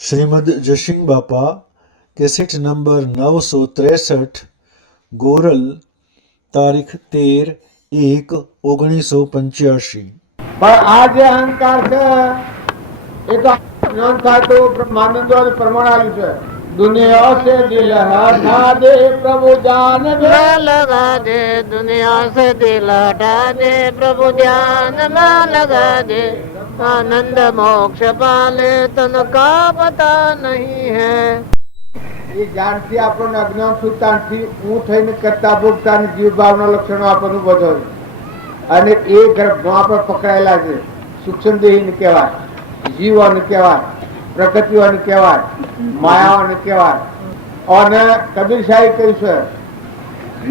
શ્રીમદ જશિંગ બાપા cassette number 963 ગોરલ તારીખ 13/1/1985। પણ આ જે અહંકાર છે એ તો જ્ઞાન થાય તો બ્રહ્માનંદ પ્રમાણ આવ્યું છે। दुनिया से दिल हटा दे प्रभु जान में लगा दे, दुनिया से दिल हटा दे प्रभु ध्यान में लगा दे। आनंद मोक्ष पाले तन का पता नहीं है। ये ज्ञानથી આપણને અજ્ઞાન સુતાથી હું થઈને કરતા ભોગતા જીવ ભાવના લક્ષણો આપણને બતાવે અને એ ગર્ભમાં પર પકડાયેલા છે। સૂક્ષ્મ દેહીને કહેવાય, જીવોને કહેવાય, પ્રકૃતિઓને કહેવાય, માયાઓને કહેવાય। અને કબીર સાહેબ કહ્યું છે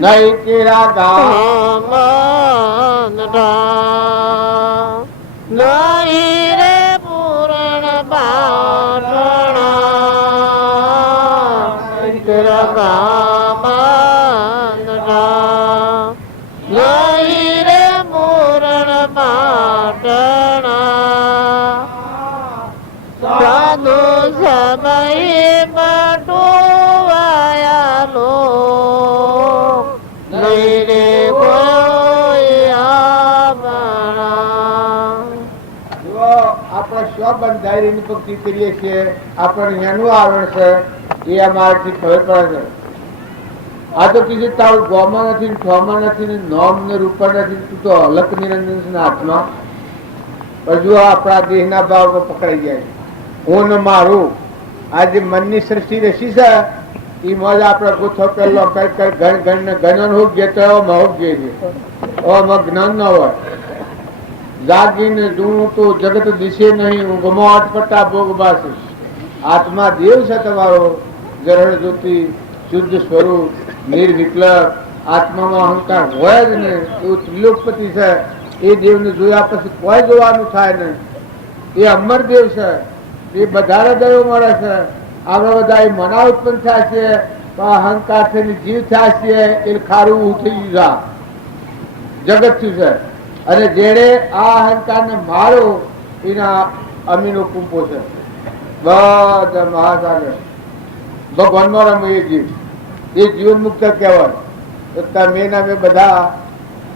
નહીં તેરા ગામ નહીં રે પૂરણ પાટણા તેરા ગામ નહીં રે પૂરણ પાટણા સાધુ સમય પટોવાયા લો નહીં રે કોઈ આપણા। જો આપણે સ્વ બંધાઈને ભક્તિ કરીએ છીએ, આપણને એનું આવરણ છે એ અમારાથી ખબર પડે છે। આ તો કીધું તારું ગોમાં નથી, ઠોમાં નથી, ને નોમ ને રૂપા નથી, તું તો અલક નિરંજન છે હાથમાં। પણ જો આપણા દેહના ભાવ પકડાઈ જાય, હું ને મારું આ જે મનની સૃષ્ટિ રસી છે એ મોજ આપણે ગુથો પહેલો કઈ કઈ ગણ ગણ ને ગણન હોગ જતો એવામાં હોગ જાય છે, એવામાં જ્ઞાન ન હોય। જાગીને જોઉં તો જગત દિશે નહીં, ઊંઘમાં અટપટા ભોગ બાસીશ। આત્મા દેવ છે તમારો, જરણ જ્યોતિ, શુદ્ધ સ્વરૂપ, નિર્વિકલ્પ, આત્મામાં અહંકાર હોય જ ને એવું ત્રિલોકપતિ છે। એ દેવને જોયા પછી કોઈ જોવાનું થાય ને, એ અમર દેવ છે, એ બધા હૃદયો મળે છે। આવા બધા એ મના ઉત્પન્ન થાય છે, અહંકાર થઈને જીવ થાય છે, એ ખારું ઉઠી ગયું જગત થયું છે। અને જેને આ અહંકારને મારો એના અમીનો કૂપો છે, બધા મહાસાગર ભગવાનનો રમે એ જીવ, એ જીવન મુક્ત કહેવાય। તો તમે નામે બધા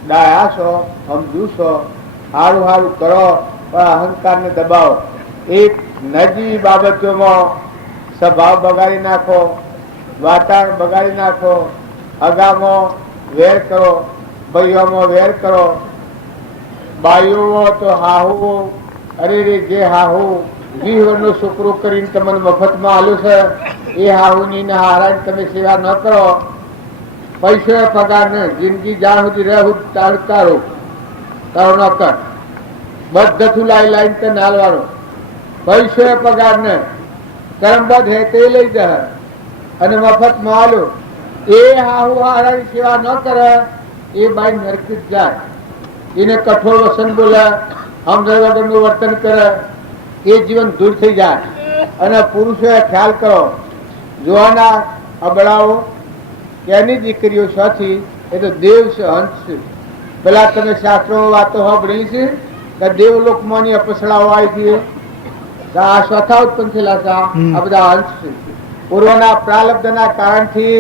ડાયા છો, સમજુ છો, સારું સારું કરો, પણ અહંકારને દબાવો। એક નજી બાબતોમાં સ્વભાવ બગાડી નાખો, વાતાવરણ બગાડી નાખો, હગામાં વેર કરો, ભાઈઓમાં વેર કરો, બાઈઓ તો હાહુ, અરે રે જે હાહુ 20 વર્ષનો છોકરો કરીને તમને મફતમાં આલ્યો છે, એ હાહુની ને હારાની તમે સેવા ન કરો, પૈસો પગાર ને જિંદગી જ્યાં સુધી રહેવું તારો તારો ન કર, બધું લાઈ લાઈને તને હાલવાનો, પૈસો પગાર ને કરમબદ હે તે લઈ જાય અને મફતમાં આલ્યો, એ હાહુ હારાની સેવા ન કરે એ બાઈ નરકી જ જાય। એને કઠોર વસન બોલે, સમજણ વગરનું વર્તન કરે, એ જીવન દૂર થઈ જાય। અને પુરુષોએ ખ્યાલ કરો, જોવાના અબળાઓ કેની દીકરીઓ સાથી એ તો દેવ છે, હંસ છે। પેલા તમે શાસ્ત્રોમાં વાતો સાંભળી છે કે દેવલોકમાંની અપસરાઓ આવી હતી, આ સ્વથા ઉત્પન્ન થયેલા છે, આ બધા હંસ છે। પૂર્વના પ્રાલબ્ધના કારણથી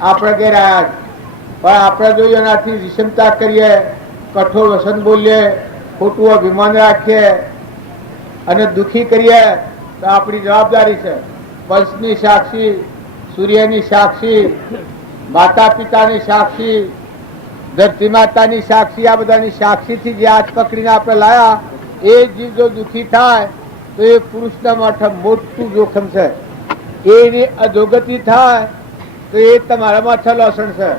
આપણે ઘેર આવ્યા છે, પણ આપણે જો એનાથી વિષમતા કરીએ, કઠોર વસન બોલીએ, ખોટું અભિમાન રાખીએ અને દુઃખી કરીએ તો આપણી જવાબદારી છે। પંચની સાક્ષી, સૂર્યની સાક્ષી, માતા પિતાની સાક્ષી, ધરતી માતાની સાક્ષી, આ બધાની સાક્ષીથી જે હાથ પકડીને આપણે લાયા, એ જીવ જો દુઃખી થાય તો એ પુરુષના માટે મોટું જોખમ છે। એની અધોગતિ થાય તો એ તમારા માથે લોસણ છે।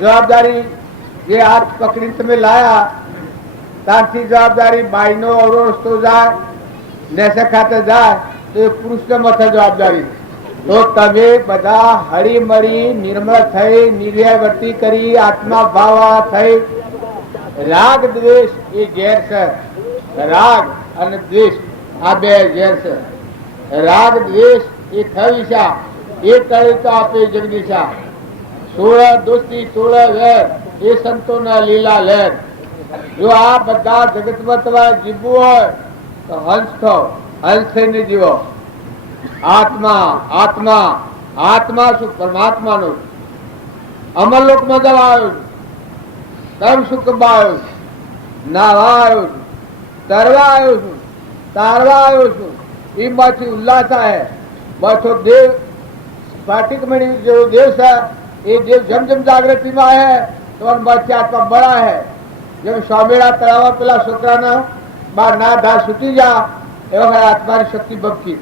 જવાબદારી જે હાથ પકડીને તમે લાયા ત્યારથી જવાબદારી બાઈનો અવરો રસ્તો જાય, નેસે ખાતે જાય તો એ પુરુષને માથે જવાબદારી। તો તમે બધા હળી મળી નિર્મળ થઈ, નિર્વ્યવર્તી કરી, આત્મા ભાવા થઈ, રાગ દ્વેષ એ ઝેર છે। રાગ અને દ્વેષ આ બે ઝેર છે। રાગ દ્વેષ એ થવિષા, એ તળે તો આપે જગદીશા। સોળ દોસ્તી તોળ વેર, એ સંતોના લીલા લહેર। જો આ બધા જગતમાં તમારે જીવવું હોય તો હંસ થો, હંસ થઈને જીવો। આત્મા આત્મા આત્મા શું પરમાત્માનો અમરલોકમાં જવા આવ્યો છું, ધર્મ સુખમાં આવ્યો છું, નાવા આવ્યો છું, તરવા આવ્યો છું, તારવા આવ્યો છું. એમાંથી ઉલ્લાસ થાય બસો દેવ સ્ફાટિક મણી જેવો દેવ છે એ દેવ જમ જમ જાગૃતિ માં હે તો બાદથી આત્મા બળા હે. જેમ સ્વામેળા તળાવમાં પેલા છોકરાના બાર ના ધા છૂટી જા એવા આત્માની શક્તિ ભક્તિ.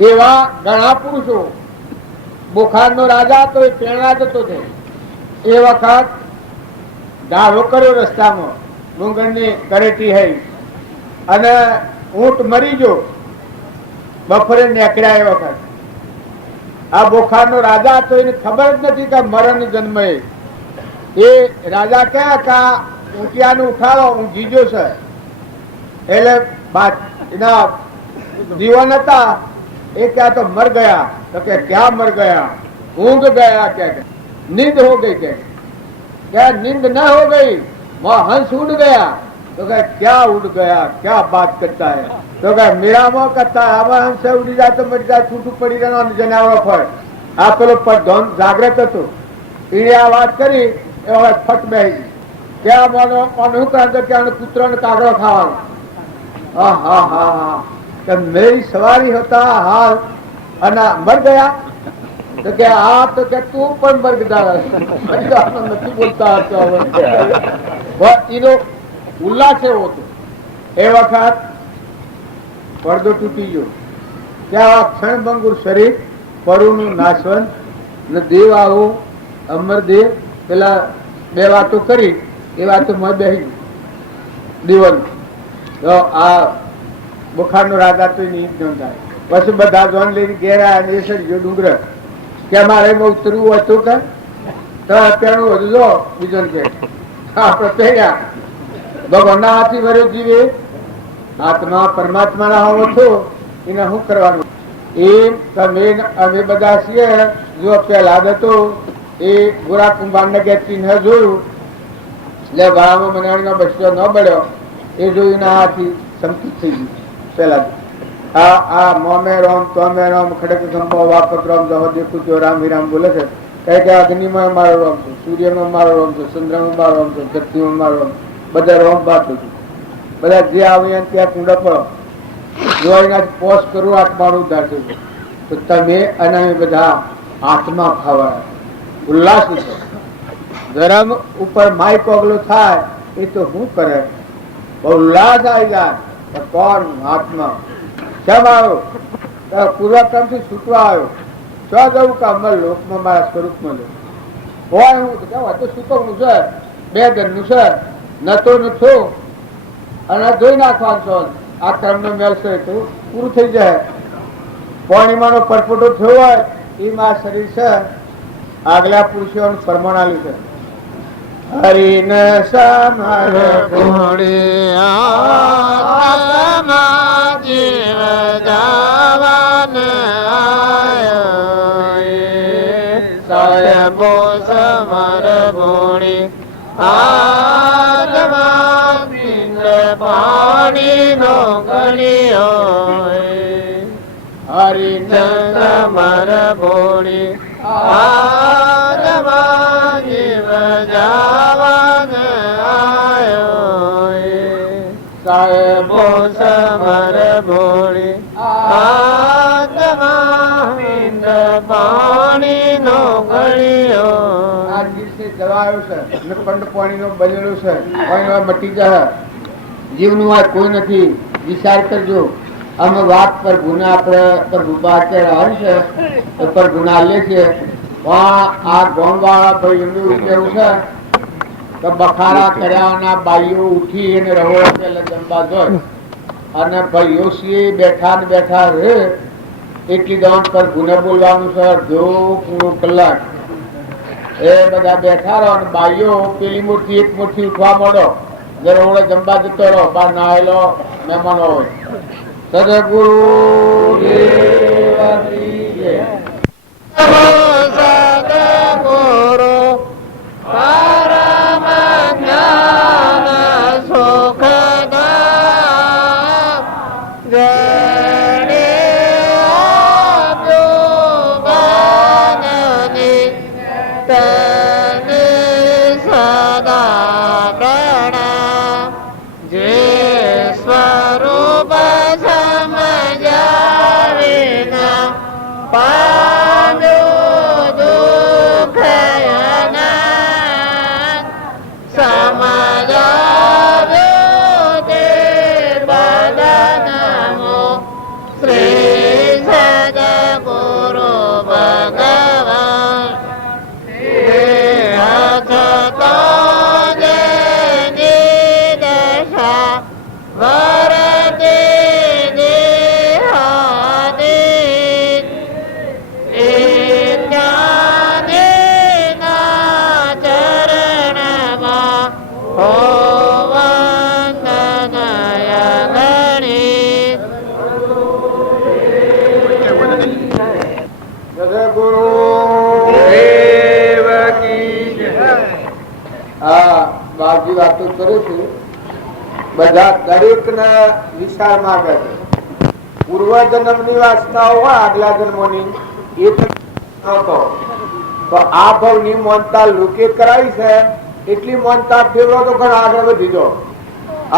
એવા ઘણા પુરુષો બુખારનો રાજા તો એ પ્રેરણા જતો છે. એ વખત ઢાળો કર્યો રસ્તામાં ડુંગરની કરેટી હઈ અને ઊંટ મરી ગયો. બપોરે નીકળ્યા એ વખત આ બુખારનો રાજા તો એને ખબર જ નથી કે મરણ જન્મ એ રાજા કહે કે ઊંટિયાને ઉઠાવો હું જીજો છે. એટલે એના જીવન હતા એ ક્યાં તો મર ગયા તો કે ક્યાં મર ગયા ઊંઘ ગયા કે नींद हो गई क्या नींद न हो गई वह हंस उड़ गया तो क्या क्या उड़ गया क्या बात करता है तो क्या मेरा मोह करता है हमें हंस उड़ी जाए तो मर जाए छूटू पड़ी रहना जनावर पर आ पेलो पर जागृत હતો એને આ વાત કરી એ હવે ફટ બેહી क्या मानो अनु कहते क्या पुत्र ने कागड़ो खाવાનો हाँ हाँ हाँ हाँ तो मेरी सवारी होता हाल अना मर गया तो क्या आप तो क्या तू पण मर गया નથી બોલતા હતો એનો ઉલ્લાસ એવો હતો. એ વખત પડદો તૂટી ગયો ત્યાં ક્ષણભંગુર શરીર પરુનું નાશવંત ને દેવ આવો અમરદેવ પેલા બે વાતો કરી એ વાતો માં બેહી દીવન તો આ બુખારનો રાજા તો એની થાય પછી બધા જોન લઈને ઘેરા અને એ સડી ડુંગર કે મારે ઉતરવું હતું કે તો અત્યારનું વધુ જો બીજો કે આપડે પહેર્યા ભગવાનના હાથી વર્યો જીવે આત્મા પરમાત્માના હોવો છો એને શું કરવાનું એમ તમે અમે બધા છીએ. જો પેલા હતો એ ગોરા કુંભાર ને કે ચિહ્ન જોયું એટલે ભાડામાં મનાણીનો બસ્યો ન બળ્યો એ જોયું ના હાથી સંકિત થઈ ગયું. પેલા આ મોમે રોમ તોમે રોમ ખડક સંભવ વાપક રોમ જહો દેખું તો રામ વિરામ બોલે છે કે અગ્નિમાં મારો રોમ છે, સૂર્યમાં મારો રોમ છે, ચંદ્રમાં મારો રોમ છે, ધરતીમાં મારો રોમ બધા રોમ બાદ હતું. બધા જે આવે ત્યાં કુંડા પડો જો એના પોષ કરું આત્માનું ઉદ્ધાર થયું તો તમે અને બધા આત્મા ખાવા ઉલ્લાસ છે. ધર્મ ઉપર માય પગલો થાય એ તો શું કરે ઉલ્લાસ આવી જાય કોણ આત્મા કેમ આવ્યો પૂર્વક્રમ થી છૂટવા આવ્યો શું જવું કે અમર લોકમાં મારા સ્વરૂપમાં લો હોય હું તો કેવું તો સુકવનું છે બે ધનનું છે નતો નથો અને ધોઈ નાખવાનું છો આ ક્રમ નો મેળ છે તો પૂરું થઈ જાય. પૂર્ણિમાનો પરપોટો થયો હોય એમાં શરીર છે આગલા પુરુષોનું પ્રમાણ આવ્યું છે. હરિન સમર જીવ જાવન સાહેબો સમર ભૂણી આત્મા પિંડ પાણી નો ગળ્યો હરિન સમર ભૂણી આત્મા જીવ જાવન સાહેબો સમર ભોળી આત્મા પિંડ પાણી નો ગળ્યો. આ દિવસે દવાયો છે પંડ પાણી નો બનેલું છે પાણી મટી જાય જીવનું વાત કોઈ નથી. વિચાર કરજો અમે વાત પર ગુના આપણે પર આવે છે પર ગુના લે છે પણ આ ગોમ વાળા ભાઈ એમનું કેવું છે કે બખારા કર્યાના બાઈઓ ઉઠી અને રહોડા પેલા જમવા જોય અને ભાઈઓ છીએ બેઠા ને બેઠા રે એટલી દોડ પર ગુને બોલવાનું છે અડધો પૂરો કલાક એ બધા બેઠા રહો અને બાઈઓ પેલી મૂર્તિ એક મૂર્તિ ઉઠવા મળો રહોડે જમવા જતો રહો બાર નાયેલો મહેમાનો હોય. સદગુરુ સદગુરુ પરમ જ્ઞાન સુખદાયક જડે પામ્યો દુઃખ અનંત, સમજાવ્યો તે બદન મુખ શ્રી સદગુરુ ભગવાન. થતો જેની દશા વરતે દેહાદિત, એ જ્ઞાનીના ચરણમાં હો વંદનય ગણિત. સદગુરુ દેવ કી જય. આ બાપજી વાતો કરે છે, બધા દરેક ના વિચાર માંગે છે. પૂર્વ જન્મ ની વાસનાઓ હોય આગલા જન્મોની, એ તો આ ભાવ ની મોનતા લોકે કરાવી છે, એટલી મોનતા ફેરવો તો ઘણા આગળ વધી જો.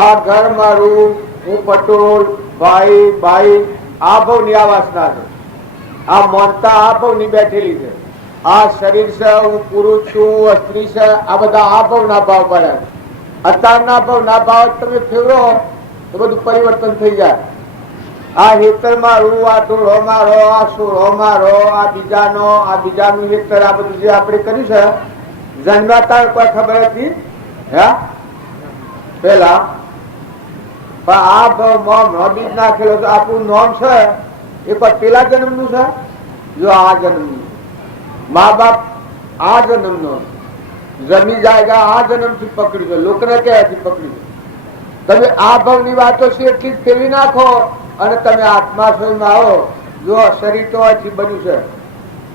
આ ઘર મારું, હું પટોળ, ભાઈ ભાઈ, આ ભાવ ની આ વાસના છે. આ મોનતા આ ભાવ ની બેઠેલી છે. આ શરીર છે, હું પુરુષ છું, સ્ત્રી છે, આ બધા આ ભાવ ના ભાવ પડ્યા. અત્યારના ભાવ ના ભાવ તમે ફેરવો તો બધું પરિવર્તન થઈ જાય. આ હેતર મારું, આ ધૂળો મારો, આ સુરો મારો, આ બીજાનું હેતર, આ બધું જે આપણે કર્યું છે, જન્માતા કોઈ ખબર હતી હે પેલા? પણ આ ભાવ બીજ નાખેલો તો આપણું નોમ છે એ પણ પેલા જન્મનું છે. જો આ જન્મનું મા બાપ આ જન્મનો જમી જાય આ જન્મથી પકડી દો, લોકોને ક્યાંથી પકડી દો. તમે આ ભાવની વાતો છે એટલી જ ફેરવી નાખો અને તમે આત્મા સ્વયંમાં આવો. જો શરીર તો અહીંથી બન્યું છે,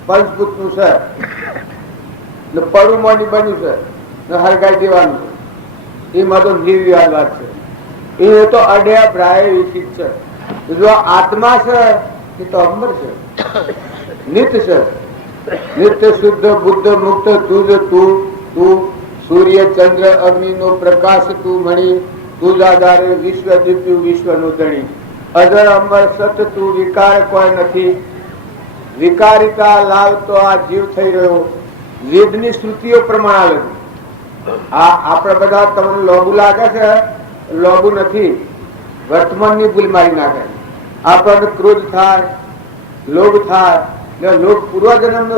પંચભૂતનું છે, પડુમોની બન્યું છે, હરગાઈ દેવાનું છે. એમાં તો નિર્વ્યાજ વાત છે. એ તો અડ્યા પ્રાય વિકસિત છે. જો આત્મા છે એ તો અમર છે, નિત્ય છે, નિત્ય શુદ્ધ બુદ્ધ મુક્ત તુજ તું સૂર્ય ચંદ્ર અગ્નિ નો પ્રકાશ તું મણી, તુજ આધારે વિશ્વ જીત્યું વિશ્વ નું ધણી. અજર અમર સત તું વિકાર કોઈ નથી, વિકારિતા લાવતો આ જીવ થઈ રહ્યો. વેદની શ્રુતિઓ પ્રમાણે આ આપણે બધા તમને લોબુ લાગે છે, લોબુ નથી, વર્તમાનની ભૂલ મારી નાખે. આપણને ક્રોધ થાય, લોભ થાય, લોભ પૂર્વજન્મનો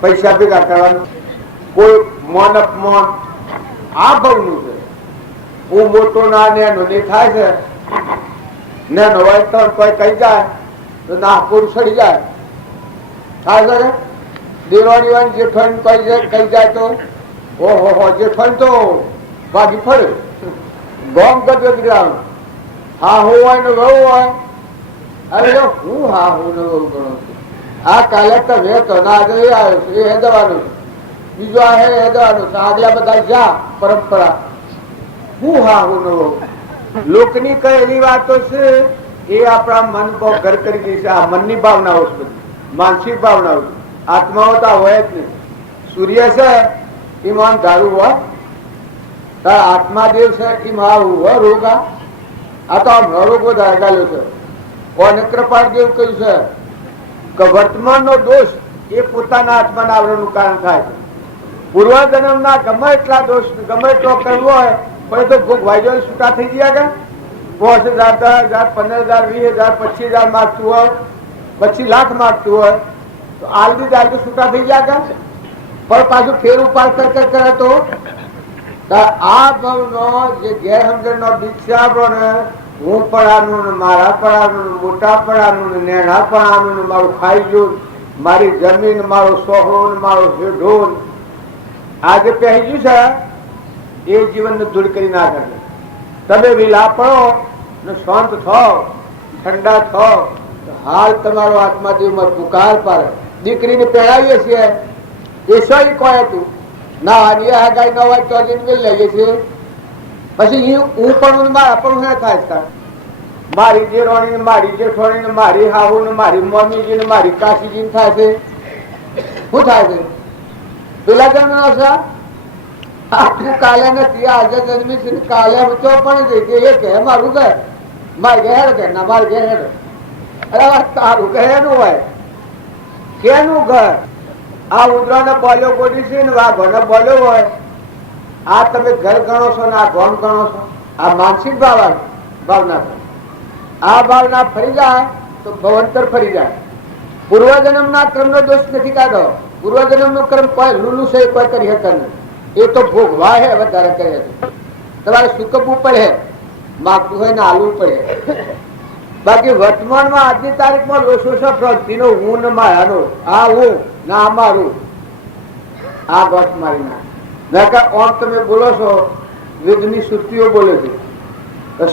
પૈસા ભેગા કરવાનો, કોઈ મોન અપમાન આ ભાવનું છે. હું મોટો ના નેનો ને થાય છે, નેનો હોય તો કોઈ કહી જાય તો નાગપુર સડી જાય. થાય છે દેવાની વાન જેઠાણી કહી જાય તો ઓહો હો જેઠાણી તો ભાગી ફરે ગોમ ગજો દીકરાનું. હા હું હોય ને વહુ હોય, અરે હું હા હું ને વહુ ગણું છું. આ કાલે તો વેતો ના આજે આવ્યો છે, એ હેદવાનું છે, બીજો આ હેદવાનું છે, આગલા બધા જા પરંપરા. હું હા હું ને વહુ લોકની કહેલી વાતો છે એ આપણા મન બહુ ઘર કરી દે છે. આ મનની ભાવનાઓ છે, બધી માનસિક ભાવનાઓ. આત્માઓ તો હોય જ નહીં. સૂર્ય છે એમાં ધારું હોય, તાર આત્મા દેવ છે એમાં આવું હોય રોગા. આ તો આમ રોગ વધારે ગાલ્યો છે. કોને કૃપાળ દેવ કહ્યું છે કે વર્તમાનનો દોષ એ પોતાના આત્માના આવરણનું કારણ થાય છે. પૂર્વજન્મના ગમે એટલા દોષ ગમે એટલો કરવો હોય પણ તો ભોગવાઈ જાય, છૂટા થઈ ગયા કે 5,000, 10,000, 15,000, 20,000, 25,000 માગતું હોય, 25 લાખ માગતું હોય તો આલદી દાલદી છૂટા થઈ ગયા કે? પણ પાછું ફેર ઉપાડ કરે તો આ ભાવનો જે ગેરસમજણનો દીક્ષા ને હું પડાનું ને મારા પડાનું ને મોટા પડાનું ને નેણા પડાનું ને મારું ખાઈ ગયું, મારી જમીન, મારો સોહરો ને મારો હેઢો આ જે પહેરી ગયું છે એ જીવનને દૂર કરી નાખે. તમે વિલા પડો ને શાંત થાવ, ઠંડા થાવ, હાલ તમારો આત્માદેવમાં પુકાર પાડે. દીકરીને પહેરાવીએ છીએ એ સહી કહે તું ના આની હગાઈ ન હોય તો લઈએ છીએ. પછી હું પણ મારા પણ શું થાય? મારી જેરવાણી ને મારી જેઠવાણી ને મારી હાહુ ને મારી મમ્મીજી ને મારી કાશીજી ને થાય છે. શું થાય છે? પેલા જન્મ છે આખું કાલે નથી, આજે જન્મી છે કાલે તો પણ એ કે મારું ઘર મારે ઘેર કે ના મારે ઘેર. અરે તારું ઘેર નું હોય કેનું ઘર? આ ઉંદરાનો બોલ્યો ગોડી છે ને વાઘોનો બોલ્યો હોય, આ તમે ઘર ગણો છો ને આ ગોમ ગણો છો? આ માનસિક ભાવના. આ ભાવના ફરી જાય તો ભવંતર ફરી જાય. પૂર્વજન્મના કર્મનો દોષ નથી કાઢો. પૂર્વજન્મનો કર્મ કોઈ લૂલું છે કોઈ કરી શકે નહીં. એ તો ભોગવા હે વધારે કરે છે. તમારે સુકવવું પડે, માગતું હોય ને હાલવું પડે. બાકી વર્તમાનમાં આજની તારીખમાં લોસો પ્રવૃત્તિનો હું ને માયાનો, આ હું ના અમારું, આ ગોઠ મારી ના ઓમ તમે બોલો છો વિધની શ્રુતિઓ બોલે છે.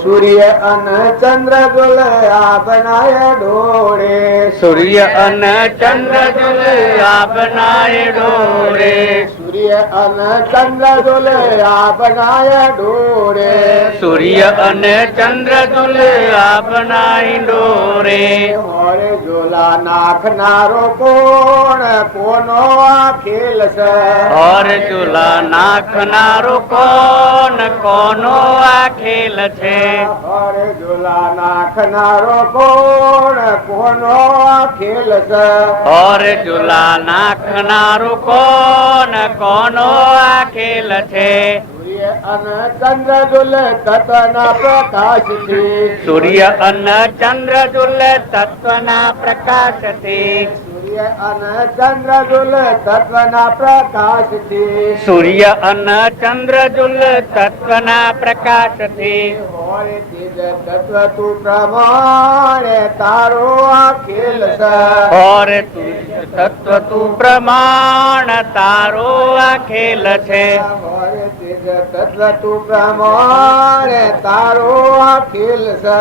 સૂર્ય અને ચંદ્ર જોલે આ બનાય ડોળે, સૂર્ય અને ચંદ્ર જોલે આ બનાય ડોળે, સૂર્ય અને ચંદ્ર જોલે આ બનાય ડોળે, સૂર્ય અને ચંદ્ર જોલે આ બનાય ડોરે. હોરે જોલા નાખનારો કોણ, કોનો આ ખેલ છે? ઓર ઝૂલા નાખનારો કોણ, કોનો આ ખેલ છે? હોરે જોલા નાખનારો કોણ, કોનો આ ખેલ છે? ઓર ઝૂલા નાખનારો કોણ, કોનો આ ખેલ છે? સૂર્ય અને ચંદ્ર જોલે તત્વના પ્રકાશથી, સૂર્ય અને ચંદ્ર જોલે તત્વના પ્રકાશથી, સૂર્ય અને ચંદ્ર જોલે તત્વના પ્રકાશથી, સૂર્ય અને ચંદ્ર જોલે તત્વના પ્રકાશથી, હોરે તેજ તત્વ તું પ્રમાણે તારો આ ખેલ છે. ઓર તત્વ તું પ્રમાણ તારો આ ખેલ છે. હોરે તેજ તત્વ તું પ્રમાણે તારો આ ખેલ છે.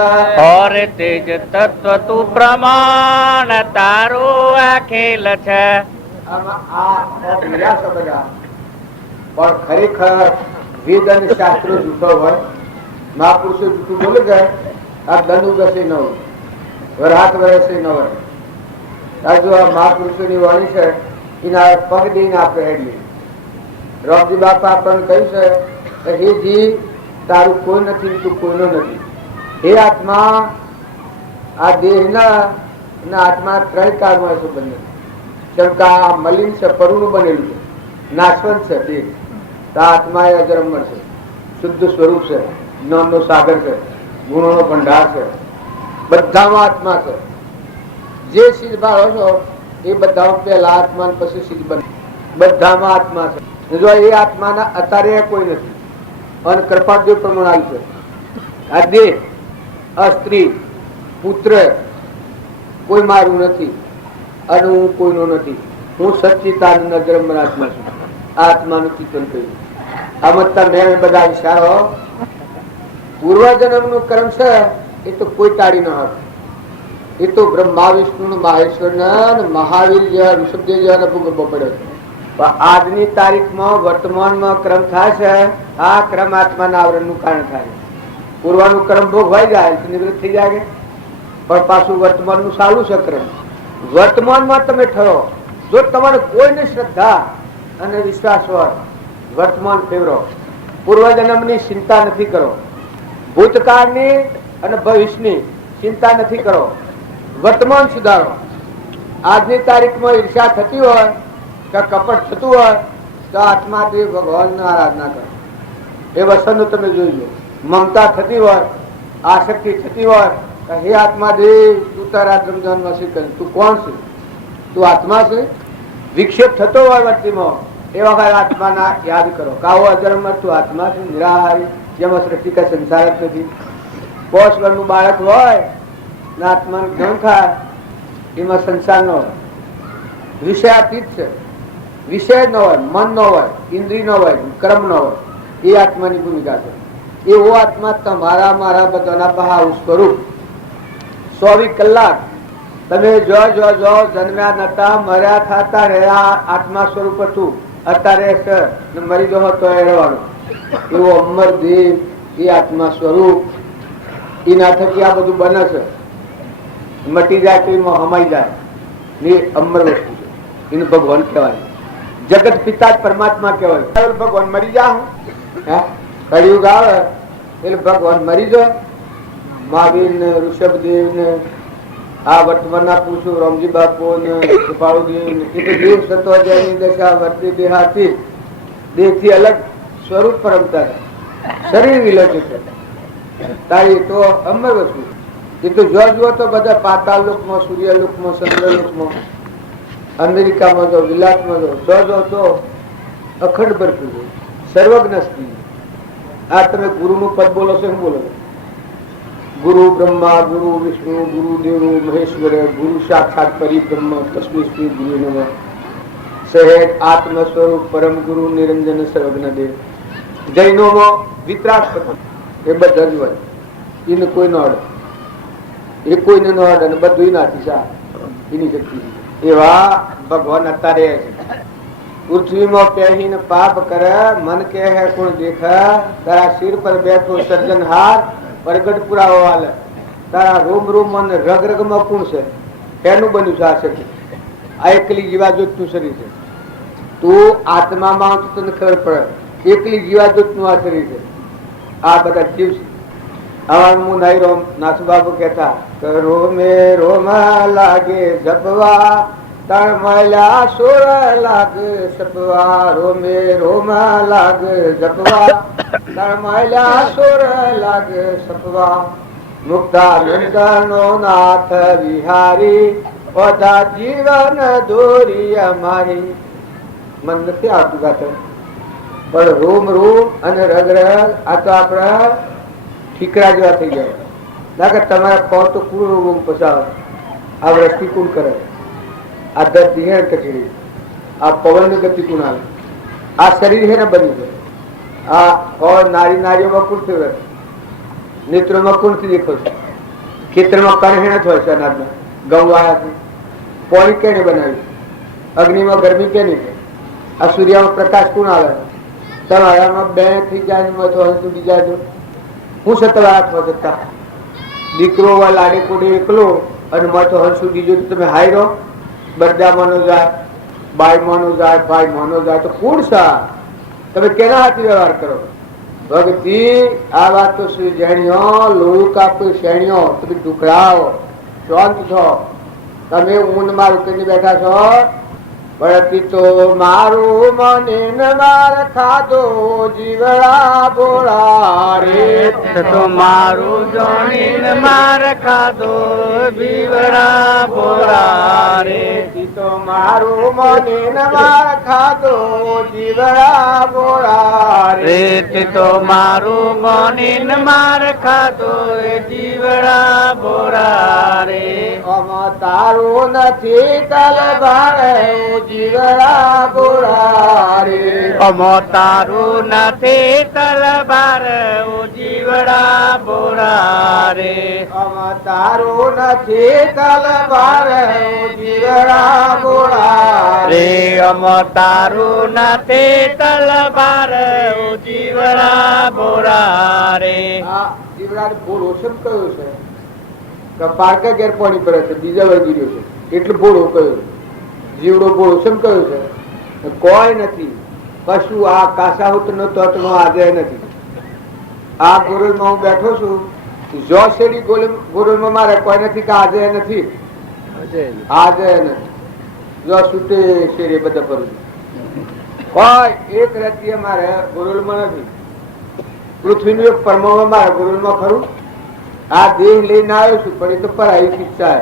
ઓર તેજ તત્વ તું પ્રમાણ તારો આ ખેલ છે. આમાં આ બીજા છે બધા, પણ ખરેખર વેદ અને શાસ્ત્રો જૂઠો હોય, મહાપુરુષો જૂઠું બોલે ગયા. આ ધન ઉગસે ન હોય, વરહાત વરસે ન હોય. આ જો આ મહાપુરુષોની વાણી છે એના પગ દઈને આપણે હેડલી. રોમજી બાપા આપણને કહ્યું છે કે હે જી, તારું કોઈ નથી, તું કોઈનો નથી. હે આત્મા, આ દેહના અને આત્મા ત્રણ કાળમાં છે બંને. કેમ કે આ મલિન છે, પરુનું બનેલું છે, નાશવંત છે દેહ. આ આત્મા એ અજરમર છે, શુદ્ધ સ્વરૂપ છે, જ્ઞાનનો સાગર છે, ગુણોનો ભંડાર છે. બધામાં આત્મા છે. જે સિદ્ધ ભાળો છો એ બધામાં પહેલા આત્મા પછી સિદ્ધ બને. બધામાં આત્મા છે. જો એ આત્માના અત્યારે કોઈ નથી. અને કૃપાદેવ પ્રમાણ છે. આ દેહ, આ સ્ત્રી, પુત્ર કોઈ મારું નથી અને હું કોઈનો નથી. હું સચ્ચિદાનંદ અજરમર આત્મા છું. આત્માનું ચિંતન કર્યું. આમાં તમે બધા વિચારો, પૂર્વજન્મ નું કર્મ છે એ તો કોઈ ટાળી ન હક. એ તો બ્રહ્મા વિષ્ણુ મહેશ્વર મહાવીર જેવા ઋષભદેવ જેવા ભૂગર્ભો પડ્યો છે. પણ આજની તારીખમાં વર્તમાનમાં ક્રમ થાય છે, આ ક્રમ આત્માના આવરણનું કારણ થાય. પૂર્વનું કર્મ ભોગવાઈ જાય નિવૃત્ત થઈ જાય, પણ પાછું વર્તમાનનું સારું છે ક્રમ. વર્તમાનમાં તમે ઠરો. જો તમારે કોઈને શ્રદ્ધા અને વિશ્વાસ હોય, વર્તમાન ફેરવો. પૂર્વજન્મની ચિંતા નથી કરો, ભૂતકાળની અને ભવિષ્યની ચિંતા નથી કરો, વર્તમાન સુધારો. આજની તારીખમાં ઈર્ષા થતી હોય કે કપટ થતું હોય તો આત્માથી ભગવાનની આરાધના કરો. એ વસ્તુનું તમે જોઈ લો. મમતા થતી હોય, આસક્તિ થતી હોય, હે આત્માદેવ તું તારા રમજાનમાં શી કરે, તું કોણ છે, તું આત્મા છે. વિક્ષેપ થતો હોય વર્તીમાં, એ વખત આત્માના યાદ કરો. કાવો અજરમર તું આત્મા છે, નિરાહારી, જેમાં સૃષ્ટિ કા સંસાર જ નથી. 5 વર્ષનું બાળક હોય ને આત્માનું જ્ઞાન થાય, એમાં સંસાર ન હોય. વિષયાતીત છે, વિષય ન હોય, મન ન હોય, ઇન્દ્રિય ન હોય, કર્મ ન હોય. એ આત્માની ભૂમિકા છે. એવો આત્મા તમારા મારા બધાના બહાર સ્વરૂપ 24 કલાક તમે જો જન્મ્યા નતા, મર્યા થતા રહ્યા, આત્મા સ્વરૂપ હતું. અત્યારે મરી ગયો તો રહેવાનું. એવો અમર દેવ, એ આત્મા સ્વરૂપ, એના થકી આ બધું બને છે. મટી જાય તો એમાં હમાઈ જાય. એ અમર વસ્તુ છે. એને ભગવાન કહેવાય. જગત પિતા જ પરમાત્મા કહેવાય. ભગવાન મરી જા, કળિયુગ આવે એટલે ભગવાન મરી જાય. મહાવીર ને, ઋષભદેવ ને, આ વર્તમાનના પુરુષો રામજી બાપુ ને કૃપાળુજી ને એ તો દેવ સત્વજાની દશા વર્તી દેહાથી દેહથી અલગ સ્વરૂપ પરમતા શરીર વિલજે છે તારી તો અમર વસ્તુ એ તો જો તો બધા પાતાળ લોકમાં સૂર્યલોકમાં ચંદ્રલોકમાં અમેરિકામાં જો વિલાસમાં જો તો અખંડ ભરપૂર સર્વજ્ઞ સ્થિતિ. આ તમે ગુરુનું પદ બોલો છો, શું બોલો? ગુરુ બ્રહ્મા ગુરુ વિષ્ણુ ગુરુ દેવ મહેશ્વર ગુરુ સાક્ષાત પરિબ્રહ્મ તસ્मै શ્રી ગુરુ નમઃ. સહેજ આત્મ સ્વરૂપ પરમ ગુરુ નિરંજન સર્વજ્ઞ દેવ. જૈનોમાં વિતરાગ એ બધા જ હોય, એને કોઈ ન અડે, એ કોઈને ન અડે અને બધું નાથી સા એની શક્તિ. એવા ભગવાન અત્યારે છે પૃથ્વીમાં પહેરીને પાપ કરે મન કે હે કોણ દેખા તારા શિર પર બેઠો સર્જનહાર પ્રગટ પુરાવો વાલે તારા રોમ રોમ અને રગ રગમાં કોણ છે એનું બન્યું છે આ શરીર. આ એકલી જીવાજોતનું શરીર છે. તું આત્મામાં તો તને ખબર પડે એકલી જીવાજોતનું આ શરીર છે. આ બધા જીવ છે. હું નાઈ રોમ નાસુબાબુ કહેતા રોમે રોમા લાગે જપવા તળમળ્યા સુર લાગ સપવા રોમે રોમા લાગ જપવા તળમળ્યા સુર લાગ સપવા મુક્તાનંદનો નાથ વિહારી બધા જીવન દોરી અમારી. મન નથી આવતું ગાતો પણ રૂમ રૂમ અને રગ રગ આ તો આપણા ઠીકરા જેવા થઈ ગયા. લાગે તમારા પગ તો પૂરું રૂમ પસાર આ વૃષ્ટિ કોણ કરે, આ ધરતી હે કચેરી, આ પવન ગતિ કોણ આવે, આ શરીર હે ને બન્યું છે. આ નારી નારીઓમાં કોણથી રહે, નેત્રોમાં કોણથી દેખો છે, ખેતરમાં કણ જ હોય છે, અનાજમાં ઘઉં આવ્યા છે, પાણી કેને બનાવ્યું, અગ્નિમાં ગરમી કેની છે, આ સૂર્યમાં પ્રકાશ કોણ આવે, તમારામાં બે થઈ જાય તૂટી જાય. હું સતવા હાથમાં જતા દીકરો લાડે કોડે એકલો અને માથો હર સુધી જો તમે હાઈ રહો બધા માનો જાય બાઈ માનો જાય ભાઈ માનો જાય તો કોણ સા તમે કેના હાથી વ્યવહાર કરો? ભક્તિ આ વાત તો શ્રી જૈણીઓ લોહી કાપી શેણીઓ તમે ટુકડાઓ શાંત છો. તમે ઊંઘ મારું કરીને બેઠા છો બળતી તો મારું મને માર ખાધો જીવડા બોળા રે તો મારું જોણીને માર ખાધો જીવડા બોળા રે તો મારું મને માર ખાધો જીવડા બોળા રે તો મારું મોનીને માર ખાધો જીવડા બોળા રે. તારું નથી તલવાર જીવડા બોળા રે અમો તારું નથી તલવાર જીવડા બોળા રે તારું નથી તલવાર જીવડા બોળા રે અમો તારું નથી તલવાર જીવડા બોળા રે. જીવડા બોલ ઓછમ કયું છે પારકા ઘેર પાણી પડે છે બીજા વળગી રહ્યો છે એટલે બોળો કયો જીવડો બોળો શેમ કયો છે? કોઈ નથી પશુ આ કાસાહુત નો તત્વ આજે નથી. આ ગોરલમાં હું બેઠો છું જો શેરી ગોરલમાં મારે કોઈ નથી કે આજે નથી આજે નથી જો છૂટે શેરી બધા ફરું કોઈ એક રાત્રિ મારે ગોરલમાં નથી. પૃથ્વીનું એક પરમાણુ મારે ગોરલમાં ખરું. આ દેહ લઈને આવ્યો છું પણ એ તો પરાઈ શિક્ષા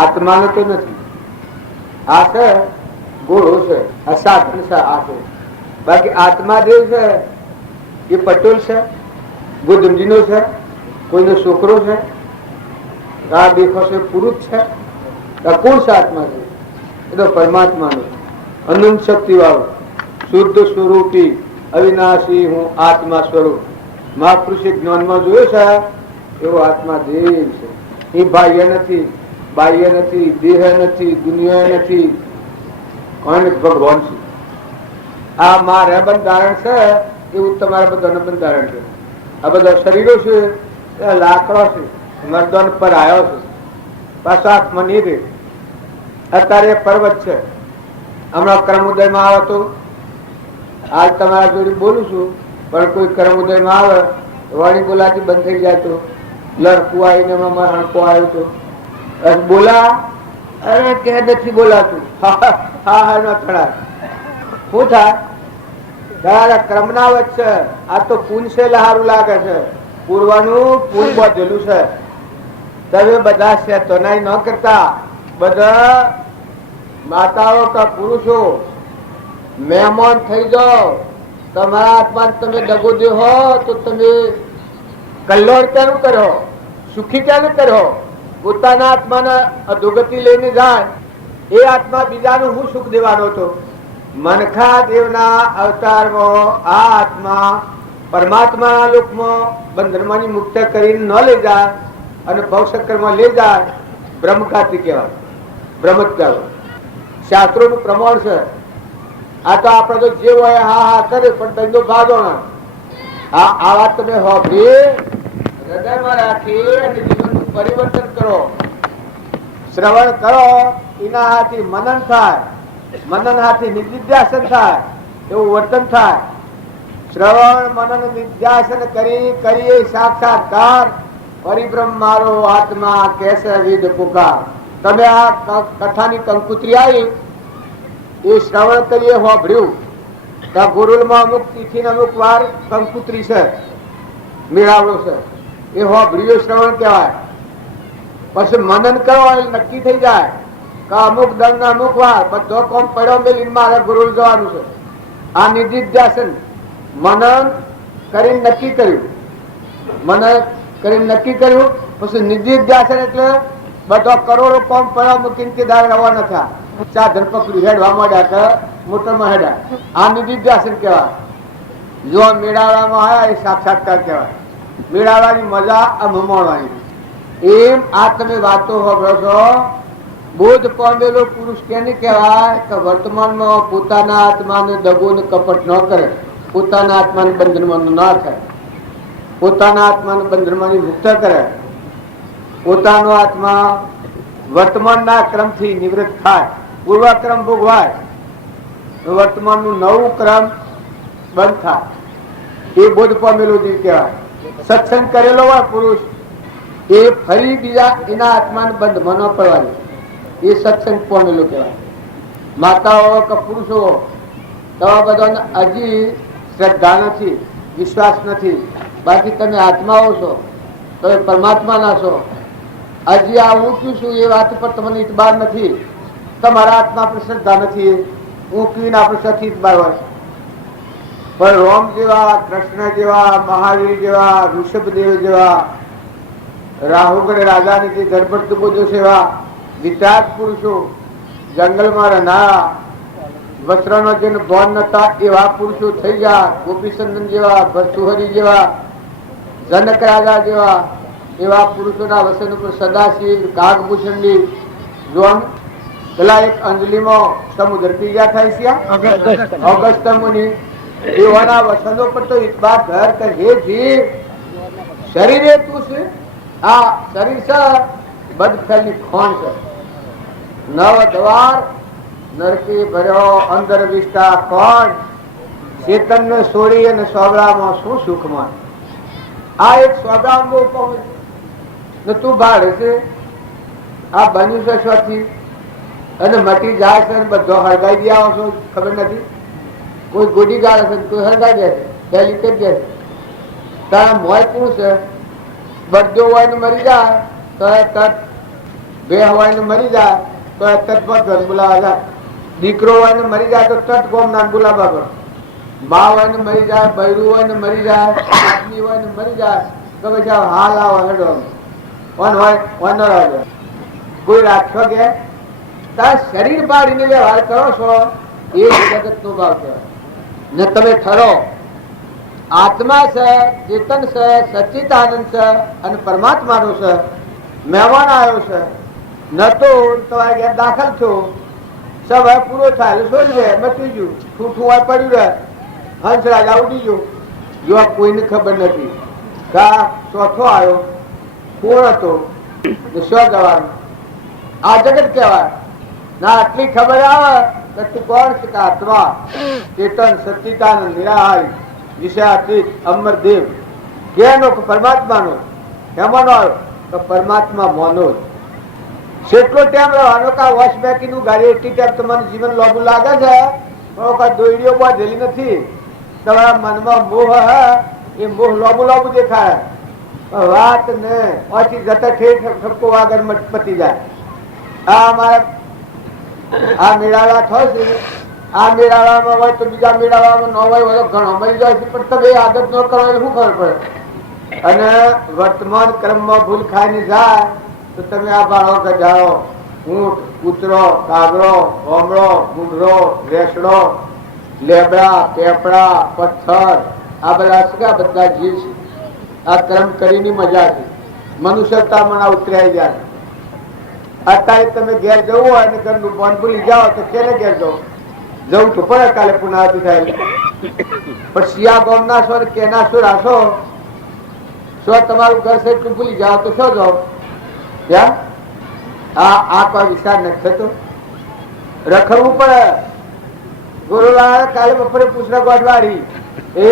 આત્માનો તો નથી. આ છે ગોળો છે આ સાધન છે આ છે બાકી આત્મા દેવ છે એ પટેલ છે ગોધમજીનો છે કોઈનો છોકરો છે આ દેખો છે પુરુષ છે આ કોણ છે આત્મા છે? એ તો પરમાત્માનો અનંત શક્તિ વાળો શુદ્ધ સ્વરૂપી અવિનાશી હું આત્મા સ્વરૂપ મહાપુરુષે જ્ઞાનમાં જોયો છે એવો આત્મા દેવ છે. એ બાહ્ય નથી બાહ્ય નથી દેહ નથી દુનિયા નથી કોણ ભગવાન છે. આ મારે બંધારણ છે એવું તમારા બધાનું બંધારણ છે. આ બધા શરીરો છે એ લાકડો છે મર્દન પર આવ્યો છે પાછો આત્મા નહીં રહે. અત્યારે પર્વત છે હમણાં કર્મોદયમાં આવે તો આજ તમારા જોડે બોલું છું પણ કોઈ કર્મોદયમાં આવે વાણી બોલાતી બંધ થઈ જાય તો લડકું આવીને હણકો આવ્યો તો બસ બોલા, અરે કે નથી બોલાતું. હા હા ન થડાય. શું થાય? તારા ક્રમના વચ્ચે આ તો પુનસે લહારું લાગે છે. પૂર્વનું પૂન બધેલું છે. તમે બધા છે તો ન કરતા, બધા માતાઓ કે પુરુષો મહેમાન થઈ જાઓ. તમારા આત્મા તમે દગો દેહો તો તમે કલ્યાણ ક્યાંનું કરો, સુખી ક્યાંનું કરો? પોતાના આત્માના અધોગતિ લઈને જાય એ આત્મા બીજાનું હું સુખ દેવાનો હતો? મનખા દેવના અવતારમાં આ આત્મા પરમાત્માના લોકમાં બંધનમાંથી મુક્ત કરીને ન લઈ જાય અને ભવચક્રમાં લઈ જાય, બ્રહ્મઘાતી કહેવાય, બ્રહ્મત્યાગ. શાસ્ત્રોનું પ્રમાણ છે. આ તો આપણે તો જે હોય હા હા કરે, પણ ધંધો ભાગો ના. આ વાત તમે હોભરી હૃદયમાં રાખી અને જીવનનું પરિવર્તન કરો. શ્રવણ કરો, એના હાથી મનન થાય, મનન હાથી નિધિધ્યાસન થાય, એવું વર્તન થાય. શ્રવણ મનન નિધ્યાસન કરી સાક્ષાત્કાર પરિબ્રહ્મ મારો આત્મા કેસે વિદ પુકાર. તમે આ કથાની કંકુત્રી આવી એ શ્રવણ કરીએ હોભર્યું. ગુરુલમાં અમુક તિથિ અમુક વાર કંકુત્રી છે, મેળાવડો છે, એ હોભર્યું શ્રવણ કહેવાય. પછી મનન કરો એટલે નક્કી થઈ જાય કે અમુક દંડ અમુક વાર બધો કોમ પડ્યો મેલીને મારે ગુરુ જવાનું છે. આ નિધિધ્યાસન મનન કરીને નક્કી કર્યું, મનન કરીને નક્કી કર્યું. પછી નિધિધ્યાસન એટલે બધો કરોડો કોમ પડ્યો મૂકીને કે દાર રવા ન થયા, સાધન પકડ્યું, હેડવા માંડ્યા કે મોટરમાં હેડ્યા. આ નિધિધ્યાસન કહેવાય. જો મેળાવડામાં આવ્યા એ સાક્ષાત્કાર કહેવાય. મેળાવડાની મજા આ મમાડવાની. એમ આ તમે વાતો સાંભળો છો. બોધ પામેલો પુરુષ કેને કહેવાય કે વર્તમાનમાં પોતાના આત્માને દગો ને કપટ ન કરે, પોતાના આત્માને બંધનમાં ન થાય, પોતાના આત્માને બંધનમાંથી મુક્ત કરે, પોતાનો આત્મા વર્તમાનના ક્રમથી નિવૃત્ત થાય, પૂર્વક્રમ ભોગવાય, વર્તમાનનું નવું ક્રમ બંધ થાય. એ બોધ પામેલો જીવ કહેવાય. સત્સંગ કરેલો હોય પુરુષ એ ફરી બીજા એના આત્માને બંધમાં ન પડવાની, એ સત્સંગ પામેલો કહેવાય. માતાઓ કે પુરુષો તો બધાને હજી શ્રદ્ધા નથી, વિશ્વાસ નથી. બાકી તમે આત્માઓ છો, તમે પરમાત્માના છો. હજી આ હું કયું છું એ વાત પર તમને ઇતબાર નથી. તમારા આત્મા પર શ્રદ્ધા નથી. હું કયું આપણે સખી ઇતબાર હોય. પણ રોમ જેવા, કૃષ્ણ જેવા, મહાવીર જેવા, ઋષભદેવ જેવા, રાહુગઢ રાજાની જે ગર્ભસ્થ બોજો સેવા વિતરાગ પુરુષો, જંગલમાં રહેનારા, વસ્ત્રનો જેને ભોન નતા એવા પુરુષો થઈ ગયા. ગોપીચંદન જેવા, ભરતુહરી જેવા, જનક રાજા જેવા એવા પુરુષોના વસન ઉપર સદાશિવ, કાગભૂષણની જોન પેલા એક અંજલિમાં સમુદ્ર પીજા થાય છે અગસ્ત મુનિ એવાના વસનો પર તો ઇતબાર ઘર કે હે જીવ શરીરે તું છે. આ શરીર છે બદફેલની ખોણ છે. નવ દ્વાર નરકી ભર્યો અંદર વિષ્ટા કોણ, ચેતન ને છોડી અને સોબરામાં શું સુખમાં. આ એક સોબરામ બહુ કહું ને તું ભાડે છે. આ બન્યું છે સ્વથી અને મટી જાય છે, બધો હળગાઈ ગયા છો ખબર નથી. કોઈ ગોડી ગાળે છે, કોઈ હળગાઈ દે છે, પહેલી કરી દે છે. તારા મોય શું છે? બળદો હોય ને મરી જાય તો એ તટ, બે હોય ને મરી જાય તો એ તટ પર ઘર બોલાવા જાય. દીકરો હોય ને મરી જાય તો તટ ગોમ નામ બોલાવા ગયો. મા હોય ને મરી જાય, બૈરું હોય ને મરી જાય, આદમી હોય ને મરી જાય તો પછી હાલ આવો હેડો ઓન હોય ઓન ન કોઈ રાખશો કે તાર શરીર પાડીને વ્યવહાર કરો છો એ જગત નો ભાવ કહેવાય. ને તમે ઠરો આત્મા છે, ચેતન છે, સચ્ચિદાનંદ છે અને પરમાત્માનો છે. મહેમાન આવ્યો છે નતો તમારે ઘેર દાખલ થયો, સમય પૂરો થાય છોડી દે, બચી ગયું, ઠૂઠું હોય પડ્યું રહે, હંસ રાજા ઉડી ગયો. જો કોઈને ખબર નથી કા ચોથો આવ્યો, કોણ હતો, શું જવાનું. આ જગત કહેવાય ના. આટલી ખબર આવે કે તું કોણ છે? આત્મા, ચેતન, સચ્ચિદાનંદ, નિરાહારી, વિષયાતીત, અમરદેવ. કેનો? પરમાત્માનો. એમાંનો આવ્યો કે પરમાત્મા મોનો. કેટલો ટાઈમ રહેવાનો કા વોશ બેકી નું ગાડી એટલી ટાઈમ તમારું જીવન લાંબુ લાગે છે પણ દોયડીઓ બાંધેલી નથી. તમારા મનમાં મોહ એ મોહ લાંબુ લાંબુ દેખાય વાત ને ઓછી જતા ઠેઠ ઠપકો આગળ પતી જાય. આ અમારા આ મેળાવા થશે આ મેળાવામાં હોય તો બીજા મેળાવામાં ન હોય તો ઘણો મળી જાય છે પણ તમે આદત ન કરો એટલે શું ખબર પડે. અને વર્તમાન ક્રમમાં ભૂલ ખાઈને જાય તો તમે આ ભાડો ગજાઓ ઊંટ કૂતરો કાગડો ભોમડો ગુંડરો રેસડો લેબડા પેપડા પથ્થર આ બધા છે બધા જીવ છે. આ કર્મ કરીને મજા છે. મનુષ્યતા મને ઉતરાઈ જાય. અત્યારે તમે ઘેર જવું હોય અને ઘરનું બોન ભૂલી જાઓ તો કેને ઘેર જવું જવું તો પડે કાલે પુનાવતી થાય પણ શિયા ગોમ ના છો કેના શું રાશો શું તમારું ઘર છે એટલું ભૂલી જાઓ તો શું જાઓ ત્યાં આ કોઈ વિચાર નથી થતો. રખડવું પડે. ગુરુવારે કાલે બપોરે પૂછડા ગોઠવાડી એ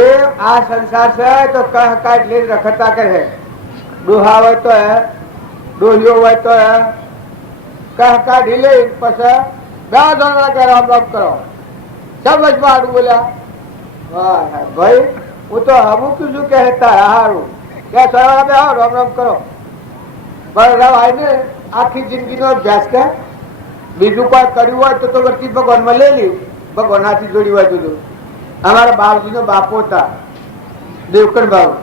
આ સંસાર છે તો કહ કાઢ લઈને રખડતા કરે. ડોહા હોય તો ડોહીઓ હોય તો કહ કાઢી લઈ પછી બે જણા કે રામ રામ કરો સબ અજવાડું બોલ્યા ભાઈ હું તો હમું કીધું કે હારું કે સવારે બે રામ રામ કરો પણ ને આખી જિંદગી નો અભ્યાસ કે બીજું કોઈ કર્યું હોય તો વચ્ચે ભગવાનમાં લઈ લી ભગવાન હાથી જોડી હોય તો. અમારા બાપજી નો બાપો હતા દેવકણ બાબુ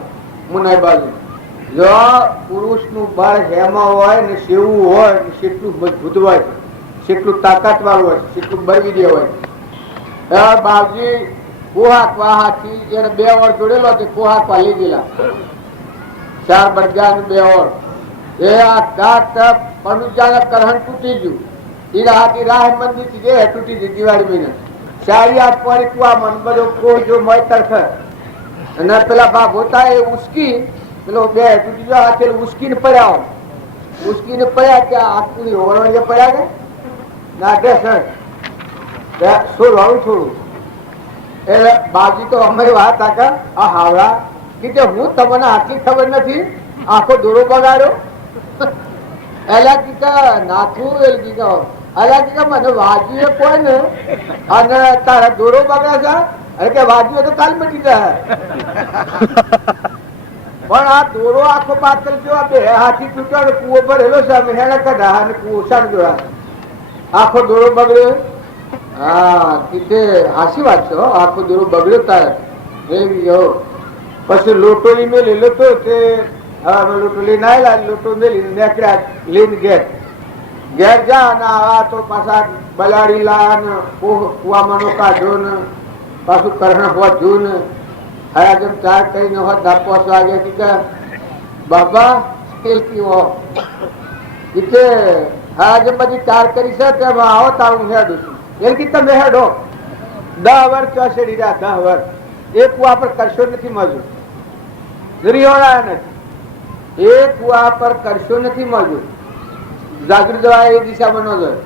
મુનાઈ બાજુ. જો પુરુષ નું બળ હેમાં હોય ને સેવું હોય ને કેટલું મજબૂત હોય કેટલું તાકાત વાળું હોય કેટલું બળવીર્ય હોય. બાપજી કોહાકવા હાથી એને 2 વાર જોડેલો તે કોહાકવા લઈ ગયેલા 4 બળગા 2 વાર એ આ દાંત પનુજાના કરહણ તૂટી ગયું. એના હાથી રાહ મંદિર થી તૂટી ગઈ દિવાળી મહિને 4 હાથ પાણી કુવા મન બધો કોઈ જો મય તરફ અને પેલા બાપ હોતા એ ઉસકી પેલો 2 તૂટી ગયો હાથે ઉસકીને પડ્યા ત્યાં આખું ઓરણીએ પડ્યા કે ના સર શું રહું થોડું એટલે બાજી તો અમે વાત આખા આ હાવડા કે હું તમને આટલી ખબર નથી આખો દોરો બગાડ્યો એલા કીધા નાખું એટલે કીધા અલા કીધા મને વાજ્યું કોઈ ને અને તારા દોરો બગાડે છે કે વાજ્યું તો કાલ મટી જાય પણ આ દોરો આખો પાત્ર જો 2 હાથી તૂટ્યો કુવો ભરેલો છે અમે હેને કઢા અને કુવો સાર જોયા આખો દોરો બગડ્યો. હા કીધે હાસી વાત છે આખો દોરો બગડ્યો તારે એવી જો પછી લોટો મેલેલો તો તે લોટો લઈને આવેલા લોટો મેલીને નીકળ્યા લઈને ઘેર જા ને આ તો પાછા બલાડી લા ને કુવામાં નો કાઢો ને પાછું કર્ણ હોવા જોયું ને હરા જેમ 4 કરીને હોત 5 વાગે કે બાબા હરા જેમ બધી 4 કરી છે તેમાં આવો તારું હેડું છું એ કે તમે હેડો 10 વર્ષ ચોસેડી રહ્યા 10 વર્ષ એ કુવા પર કરશો નથી મજૂર જરીવાળા નથી એ કુવા પર કરશો નથી મજૂર જાગૃત જવા એ દિશામાં ન જોય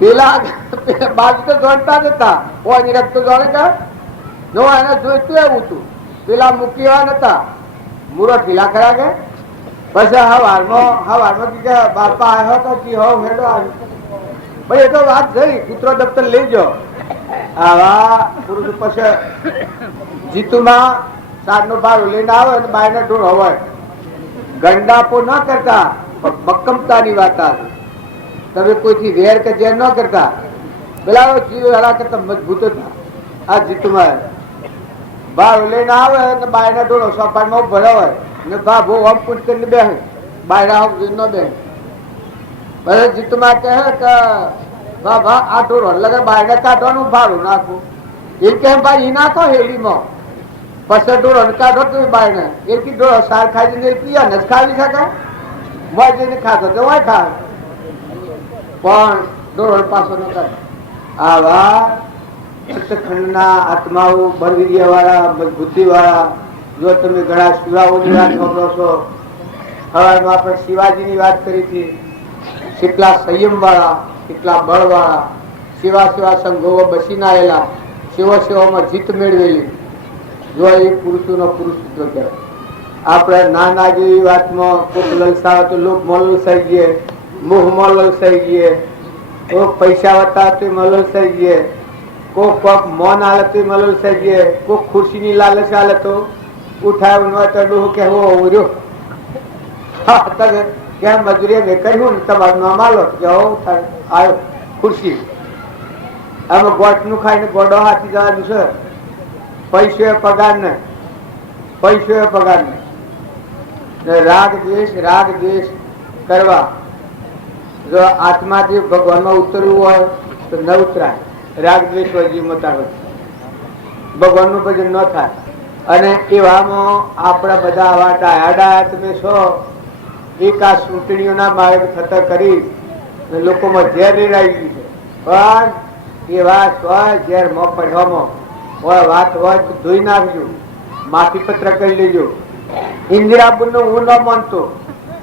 પેલા બાજુ તો જોડતા જ હતા કોઈ રક્ત જોડે કે જો એને જોઈતું એવું હતું પેલા મૂકી એવા નતા મૂરો ઢીલા કર્યા કે પછી હવારમાં બાપા આવ્યો તો કી હો હેડો આવ્યો ભાઈ એ તો વાત થઈ કૂતરો દફતર લઈ જાઓ આવા પુરુષ પછી જીતુમાં સારનો ભાડો લઈને આવે અને બાયના ઢોર હોય ગંડાપો ન કરતા મક્કમતાની વાત આવે. તમે કોઈથી વેર કે ઝેર ન કરતા પેલા જીવ હરા કરતા મજબૂત હતા. આ જીતુમાં ભાડો લઈને આવે અને બાયના ઢોરો સોપાનમાં ભરા હોય ને ભા બહુ આમ પૂછ કરીને બેસે બાયરા ન બે પછી જીતુમાં કહે કે ભા આ ઢોરો લગે બાયને કાઢવાનું ભાડું નાખવું એ કે ભાઈ એ નાખો હેડીમાં પછી ઢોરો કાઢો તો બાયને એ કી ઢોરો સાર ખાઈ જઈને પીયા ને ખાવી શકે મોય જઈને ખાતો તો હોય ખાય પણ ઢોરો પાછો ન કાઢે. આવા ખંડના આત્માઓ બળવીર્ય વાળા બુદ્ધિ વાળા જો તમે ઘણા શિવાઓની વાત સાંભળો છો. હવારમાં આપણે શિવાજીની વાત કરી હતી કેટલા સંયમ વાળા કેટલા બળ વાળા સેવા સંઘો બસીને આવેલા સેવામાં જીત મેળવેલી જો એ પુરુષોનો પુરુષત્વ કહેવાય. આપણે નાના જેવી વાતમાં કોક લલસાવે તો લોક મોલ લલસાઈ ગયે મોહમાં લલસાઈ ગયે, કોક પૈસા વતાવતી લલસાઈ ગયે, કોક મોન હાલતી લલસાઈ ગયે, કોક ખુરશીની લાલચ હાલતો ઉઠાવ્યું ન તો ડોહ કેવો ઓર્યો ક્યાં મજૂરી મેં કર્યું ને તમારું નામ આલો આવ્યો ખુરશી. આમાં ગોટ નું ખાઈને ગોડો હાથી જવાનું છે. પૈસો એ પગાર ને, પૈસો એ પગાર ને. રાગ દ્વેષ કરવા જો આત્માથી ભગવાનમાં ઉતરવું હોય તો ન ઉતરાય. રાગ દ્વેષ વજી મોટા હોય ભગવાનનું ભજન ન થાય. અને એવામાં આપણા બધા આવા ડાયા તમે છો એક આ ચૂંટણીઓના માર્ગ થતા કરી લોકોમાં ઝેર રેડાઈ ગયું છે. પણ એ વાત હોય ઝેર મોં પડવામાં હોય વાત હોય તો ધોઈ નાખજો, માફી પત્ર કરી લેજો. ઇન્દિરાબુન નું હું ન માનતો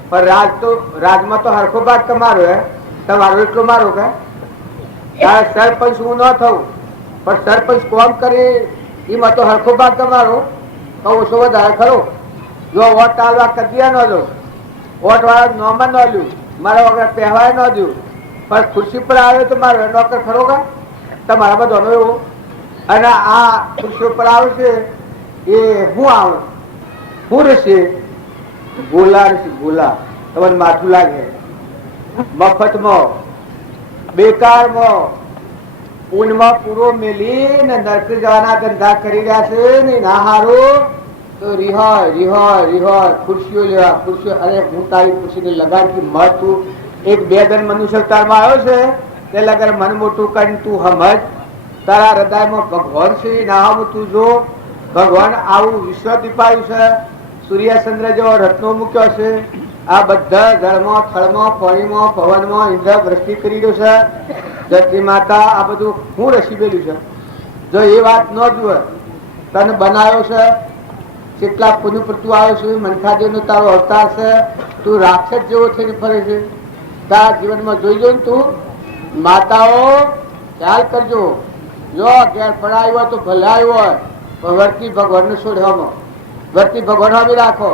પણ રાજમાં તો હરખો ભાગ તમારો હે, તમારો એટલો મારો કે સરપંચ હું ન થવું પણ સરપંચ કોમ કરી એમાં તો હરખો ભાગ તમારો ઓછો વધારે ખરો. જો વોટ આલવા કદિયા ન દો, વોટ વાળા નોમાં ન લ્યું, મારા વગર પહેવાય ન દઉં, પણ ખુરશી પર આવ્યો તો મારો નોકર ખરો કે તમારા બધાનો એવું. અને આ ખુરશી પર આવશે એ હું આવું હું રહેશે ગોલા રહેશે ગોલા. તમને માથું લાગે મફતમાં બેકારમાં ઊનમાં પૂરો મેલી ને નરક જવાના ધંધા કરી રહ્યા છે ને ના હારું તો રિહોય ખુરશીઓ લેવા ખુરશીઓ. અરે હું તારી ખુરશીને લગાડતી મત તું એક બે દન મનુષ્ય અવતારમાં આવ્યો છે તે લગર મન મોટું કરીને તું સમજ તારા હૃદયમાં ભગવાન છે ના તું જો ભગવાન આવું વિશ્વ દીપાયું છે. સૂર્યચંદ્ર જેવો રત્નો મૂક્યો છે. આ બધા જળમાં થળમાં પાણીમાં પવનમાં ઇન્દ્ર વૃષ્ટિ કરી રહ્યો છે. ધરતી માતા આ બધું હું રસીબેલું છે. જો એ વાત ન જુએ તને બનાવ્યો છે કેટલા પુણ્ય પર તું આવ્યો છે. મનખાદેવ નો તારો અવતાર છે. તું રાક્ષસ જેવો થઈને ફરે છે. તારા જીવનમાં જોઈ જો ને તું માતાઓ ખ્યાલ કરજો. જો ઘેર પડાયું હોય તો ભલે આવ્યું હોય પણ વર્તી ભગવાન ને છોડવામાં વર્તી ભગવાન બી રાખો.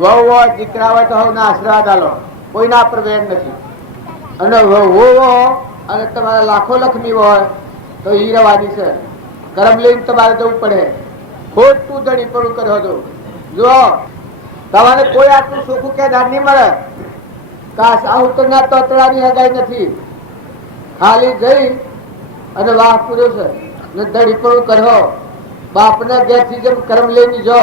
વહુ હોય દીકરા હોય તો હવે આશીર્વાદ આલો, કોઈના પર વેર નથી. અને વહુ અને તમારા લાખો લક્ષ્મી હોય તો ઈ રવાની છે. કરમ લઈને તમારે જવું પડે. ખોટું ધણી પડું કર્યો હતો. જો તમારે કોઈ આટલું સુખું કે દાન નહીં મળે. કાશ આવું તો ના તોતરાની હગાઈ નથી. ખાલી જઈ અને વાહ પૂર્યો છે ને ધણી પડું કર્યો. બાપને ઘેરથી જેમ કર્મ લઈને જો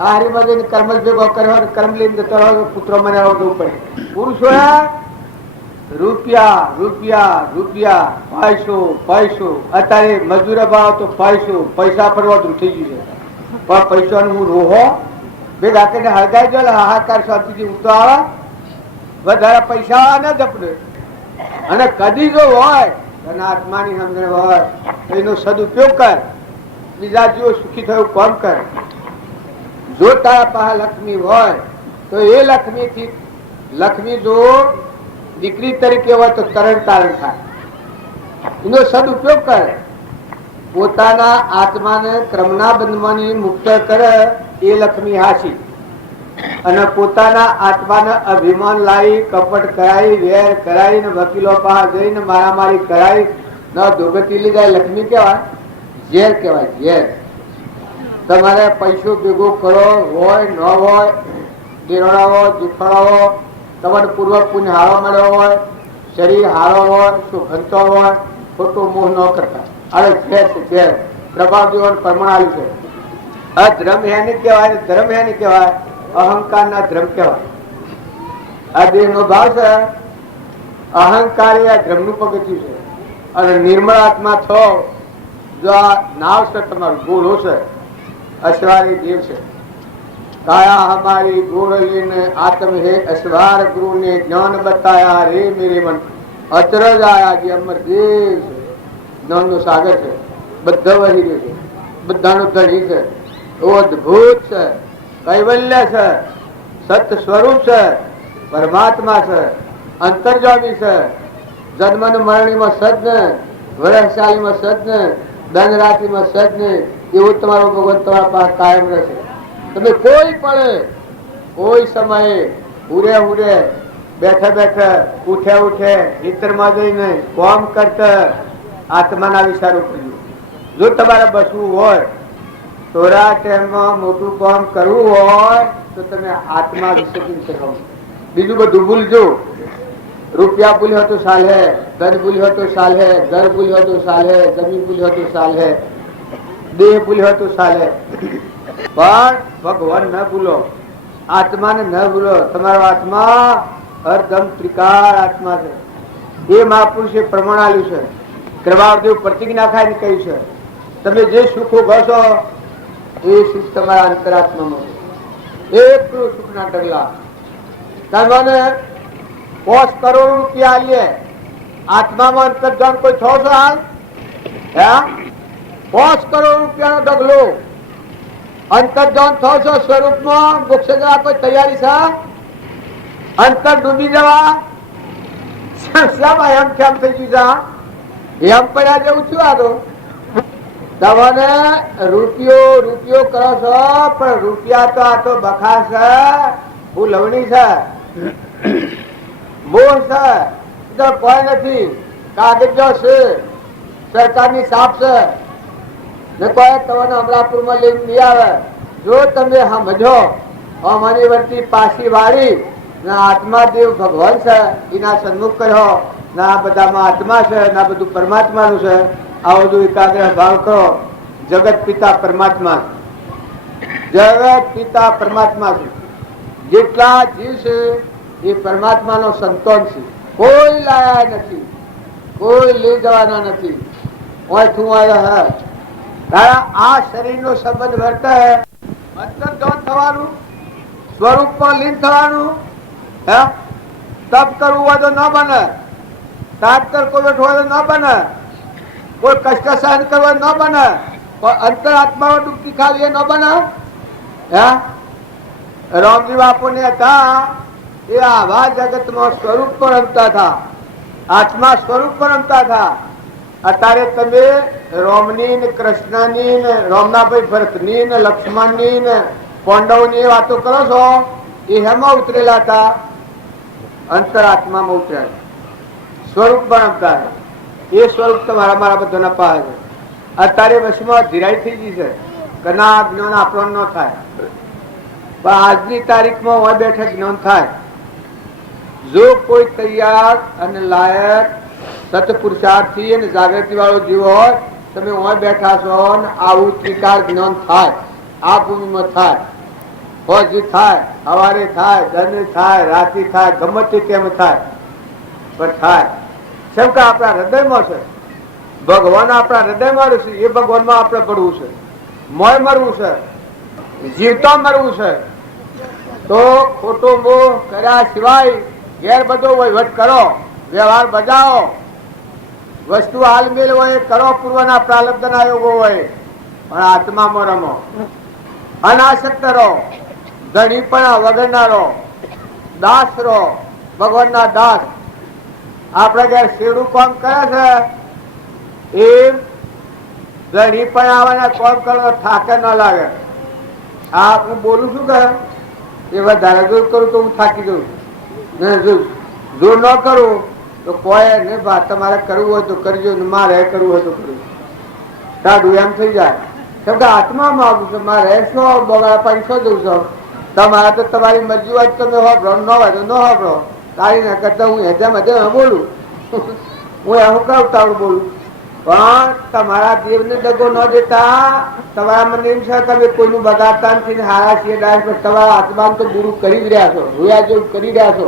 હારીમાં જઈને કર્મ જ ભેગો કર્યો અને કર્મ લઈને જતો રહ્યો. પુત્રો મને આવવું પડે. પુરુષો રૂપિયા રૂપિયા રૂપિયા પૈસો અત્યારે મજૂર ભાવ તો પૈસા ફરવા થઈ ગયું છે. પણ પૈસાનું હું રોહો ભેગા કરીને હળગાઈ જો હાહાકાર શાંતિથી ઉઠતો આવે વધારે પૈસા ન જપડે. અને કદી જો હોય અને આત્માની સમજણ હોય તો એનો સદુપયોગ કર. બીજા જેવો સુખી થયું કોમ કર. જો તારા પાસે લક્ષ્મી હોય તો એ લક્ષ્મી જો દીકરી તરીકે હોય તો તરણ તારણ થાય. એનો સદુપયોગ કરે. પોતાના આત્માને ક્રમના બંધમાંથી મુક્ત કરે એ લક્ષ્મી હાસી. અને પોતાના આત્માને અભિમાન લાવી કપટ કરાવી વેર કરાવી ને વકીલો પાસે જઈને મારામારી કરાવી ન દોગતી લીધા લક્ષ્મી કહેવાય, ઝેર કહેવાય ઝેર. તમારે પૈસો ભેગો કરો હોય ન હોય, દેરોડાવો જીફાડાવો, તમારે પૂર્વ પુણ્ય હારો મળ્યો હોય, શરીર હારો હોય, સુગંધતો હોય, ખોટો મોહ ન કરતા. અરે ઝેર છે ઝેર. પ્રભાવ જેવો પરમાણુ છે. આ ધર્મ હેને કહેવાય, ધર્મ હેને કહેવાય અહંકાર ના ધર્મ કહેવાય. આ દેહ નો ભાવ છે અહંકાર એ આ ધર્મ નું પગથિયું છે. અને નિર્મળ આત્મા થો જો આ નાવ છે તમારું ગોળો છે અસવારી દેવ છે. કાયા હમારી ગોળલીને આત્મ હે અસવાર ગુરુ ને જ્ઞાન બતાયા રે મેરે મન. અચરજ આયા જે અમર દેવ છે. જ્ઞાન નો સાગર છે. બધા વહી રહ્યો છે. બધાનો ધણી છે. અદભુત છે. કૈવલ્ય છે. સત્ય સ્વરૂપ છે. પરમાત્મા છે. અંતર્જામી છે. જન્મ ને મરણીમાં સજ્ઞ, વરસાલીમાં સજ્ઞ, ધન રાત્રિમાં સજ્ઞ. એવું તમારો ભગવાન તમારા પાસે કાયમ રહેશે. તમે કોઈ પડે કોઈ સમયે હુરે બેઠે બેઠે ઉઠે ઉઠે હિતરમાં જઈને કોમ કરતા આત્માના વિચારો કર્યું. જો તમારે બસવું હોય, થોડા ટાઈમમાં મોટું કામ કરવું હોય તો તમે આત્મા વિશે કરો. બીજું બધું ભૂલજો. રૂપિયા ભૂલ્યો તો ચાલે, ધન ભૂલ્યો તો ચાલે, ઘર ભૂલ્યો તો ચાલે, જમીન ભૂલ્યો તો ચાલે, દેહ ભૂલ્યો તો ચાલે, પણ ભગવાન ન ભૂલો, આત્માને ન ભૂલો. તમારો આત્મા હરદમ ત્રિકાર આત્મા છે. એ મહાપુરુષે પ્રમાણ આપ્યું છે. કૃપાદેવ પ્રતિજ્ઞા ખાઈને કહ્યું છે, તમે જે સુખો ઘસો એ સુખ તમારા અંતરાત્મામાં એટલું સુખના ડગલા. તમને 5 કરોડ રૂપિયા આલીએ, આત્મામાં અંતર્જાન કોઈ છો છો હાલ? 5 કરોડ રૂપિયાનો ડગલો અંતર્જાન થો છો સ્વરૂપમાં મોક્ષ જવા કોઈ તૈયારી છે? અંતર ડૂબી જવા સંસ્થામાં એમ કેમ થઈ ગયું છે? એમ પડ્યા જેવું છું. આ તો તમને રૂપિયો રૂપિયો કરો છો, પણ રૂપિયા તો આ તો બખા છે, ભૂલવણી છે, મોહ છે, કોઈ નથી. કાગજો છે, સરકારની સાફ છે ને કોઈ તમને અમરાપુરમાં લઈને નહીં આવે. જો તમે સમજો અમારી વર્તી પાછી વાળી ને આત્મા દેવ ભગવાન છે એના સન્મુખ કર્યો ને આ બધામાં આત્મા છે ને આ બધું પરમાત્માનું છે, આ બધું એકાગ્ર ભાવ કરો. જગત પિતા પરમાત્મા, જગત પિતા પરમાત્મા છે. જેટલા જીવ છે એ પરમાત્માનો સંતાન છે. કોઈ લાયા નથી, કોઈ લઈ જવાના નથી. આ શરીરનો સંબંધ વર્તે અંતર્ધાન થવાનું, સ્વરૂપમાં લીન થવાનું. તપ કરવું હોય તો ન બને, તાત્તર કોઈ બેઠો હોય તો ન બને, કોઈ કષ્ટ સહન કરવા ન બને, અંતર આત્મામાં ડૂબકી ખાવી ન બને. રામજી બાપુ ને હતા એ આવા જગતમાં સ્વરૂપ પર રમતા હતા, આત્મા સ્વરૂપ પર રમતા હતા. અત્યારે તમે રોમની ને કૃષ્ણની ને રોમનાભાઈ ભરતની ને લક્ષ્મણની ને પાંડવની વાતો કરો છો, એ હેમાં ઉતરેલા હતા? અંતર આત્મામાં ઉતર્યા, સ્વરૂપ પર રમતા. એ સ્વરૂપ તમારા મારા બધાના પાસે છે. અત્યારે વશમાં ધીરાઈ થઈ ગઈ છે કે ના જ્ઞાન આપણને ન થાય, પણ આજની તારીખમાં હોય બેઠે જ્ઞાન થાય. જો કોઈ તૈયાર અને લાયક સત્પુરુષાર્થી અને જાગૃતિ વાળો જીવ હોય, તમે હોય બેઠા છો ને આવું ત્રિકાર જ્ઞાન થાય, આ ભૂમિમાં થાય, ફોજી થાય, સવારે થાય, ધન થાય, રાત્રિ થાય, ગમે તે કેમ થાય, પણ થાય. કેમ કે આપણા હૃદયમાં છે ભગવાન, આપણા હૃદયમાં છે. એ ભગવાનમાં આપણે પડવું છે, મોય મરવું છે, જીવતા મરવું છે. તો ખોટો મોહ કર્યા સિવાય ઘેર બધો વહીવટ કરો, વ્યવહાર બજાવો, વસ્તુ હાલમેલ હોય કરો, પૂર્વના પ્રાલબ્ધના યોગો હોય, પણ આત્મામાં રમો, અનાસક્ત રહો, ધણીપણા વગરના રહો, દાસ રહો, ભગવાનના દાસ. આપણે ઘેર શેડું કામ કરે છે એમ ધણીપણા આવવાના કામ કરો, થાકે ન લાગે. આ હું બોલું છું કે એ વધારે જોર કરું તો હું થાકી જઉં, જોર ન કરું તો કોઈ ને તમારે કરવું હોય તો કરજો, મારે કરવું હોય તો કરવું. ટાઢું એમ થઈ જાય. કેમ કે આત્મામાં આવું છે, મારે શું બગાડા પાણી શું દઉં છો? તમારે તો તમારી મરજી હોય તમે વાપરો, ન હોય તો ન વાપરો. તારી ના કરતા હું હેજામ બોલું, હું એવું કઉતાવડું બોલું. પણ તમારા દેવને દગો ન દેતા, તમારા મને એમ છે તમે કોઈનું બગાડતા નથી, હારા છીએ ડાયસ, પણ તમારા આત્માને તો ગુરુ કરી જ રહ્યા છો, રોયા જેવું કરી રહ્યા છો.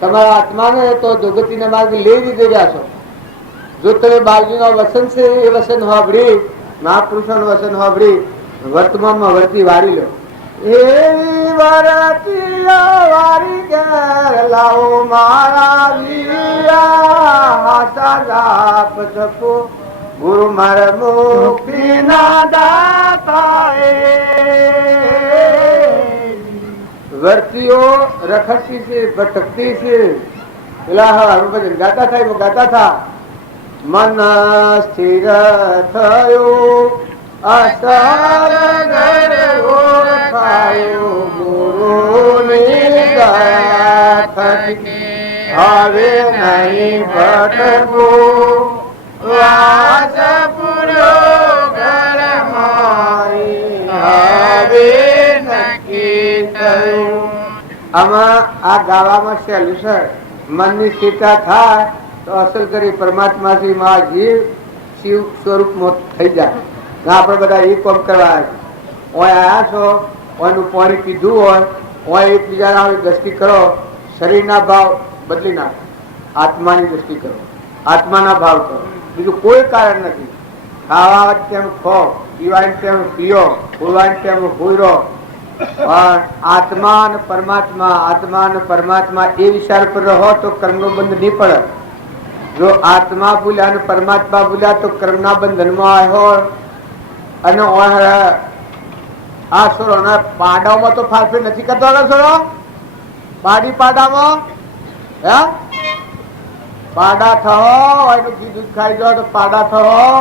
તમારા આત્માને તો જોગતીના માર્ગે લઈ દીધી રહ્યા છો. જો તમે બાળજીનો વસન છે એ વસન સાંભળી, મહાપુરુષોનું વસન સાંભળી વર્તમાનમાં વર્તી વાળી લો. એવી વરતી વારી ઘેર લાવો મારા વીરા, હાસા જાપ જપો ગુરુ મારે મુક્તિ ના દાતા. વર્તીઓ રખડતી છે, ભટકતી છે. પેલા ગાતા થાય ગાતા થા, મન સ્થિર થયું અસર ઓળખાયું ગુરુની દયા થકી. હવે નહીં ભટકું વાસ પૂર્યો ઘર મારી હવે નક્કી થયું. આમાં આ ગાવામાં સહેલું છે. મનની સ્થિરતા થાય તો અસલ કરી પરમાત્માથી માં જીવ શિવ સ્વરૂપમાં થઈ જાય. આપણે બધા એ કામ કરવા ઓય આવ્યા છો, ઓયનું પાણી પીધું હોય, ઓય એકબીજાના દ્રષ્ટિ કરો, શરીરના ભાવ બદલી નાખો, આત્માની દ્રષ્ટિ કરો, આત્માના ભાવ કરો. બીજું કોઈ કારણ નથી. ખાવા તેમ ખો, પીવાની તેમ પીઓ, ભૂલવાની તેમ ભૂલો. પણ આત્મા અને પરમાત્મા, આત્મા અને પરમાત્મા એ વિચાર પર રહો તો કર્મનો બંધ નહીં પડે. જો આત્મા ભૂલ્યા અને પરમાત્મા ભૂલ્યા તો કર્મના બંધનમાં આવ્યો. અને આ સોરો પાડામાં તો ફારફેર નથી કરતો. સોરો પાડી પાડામાં હે પાડા થયો એનું ઘી દૂધ ખાઈ જાઓ તો પાડા થયો.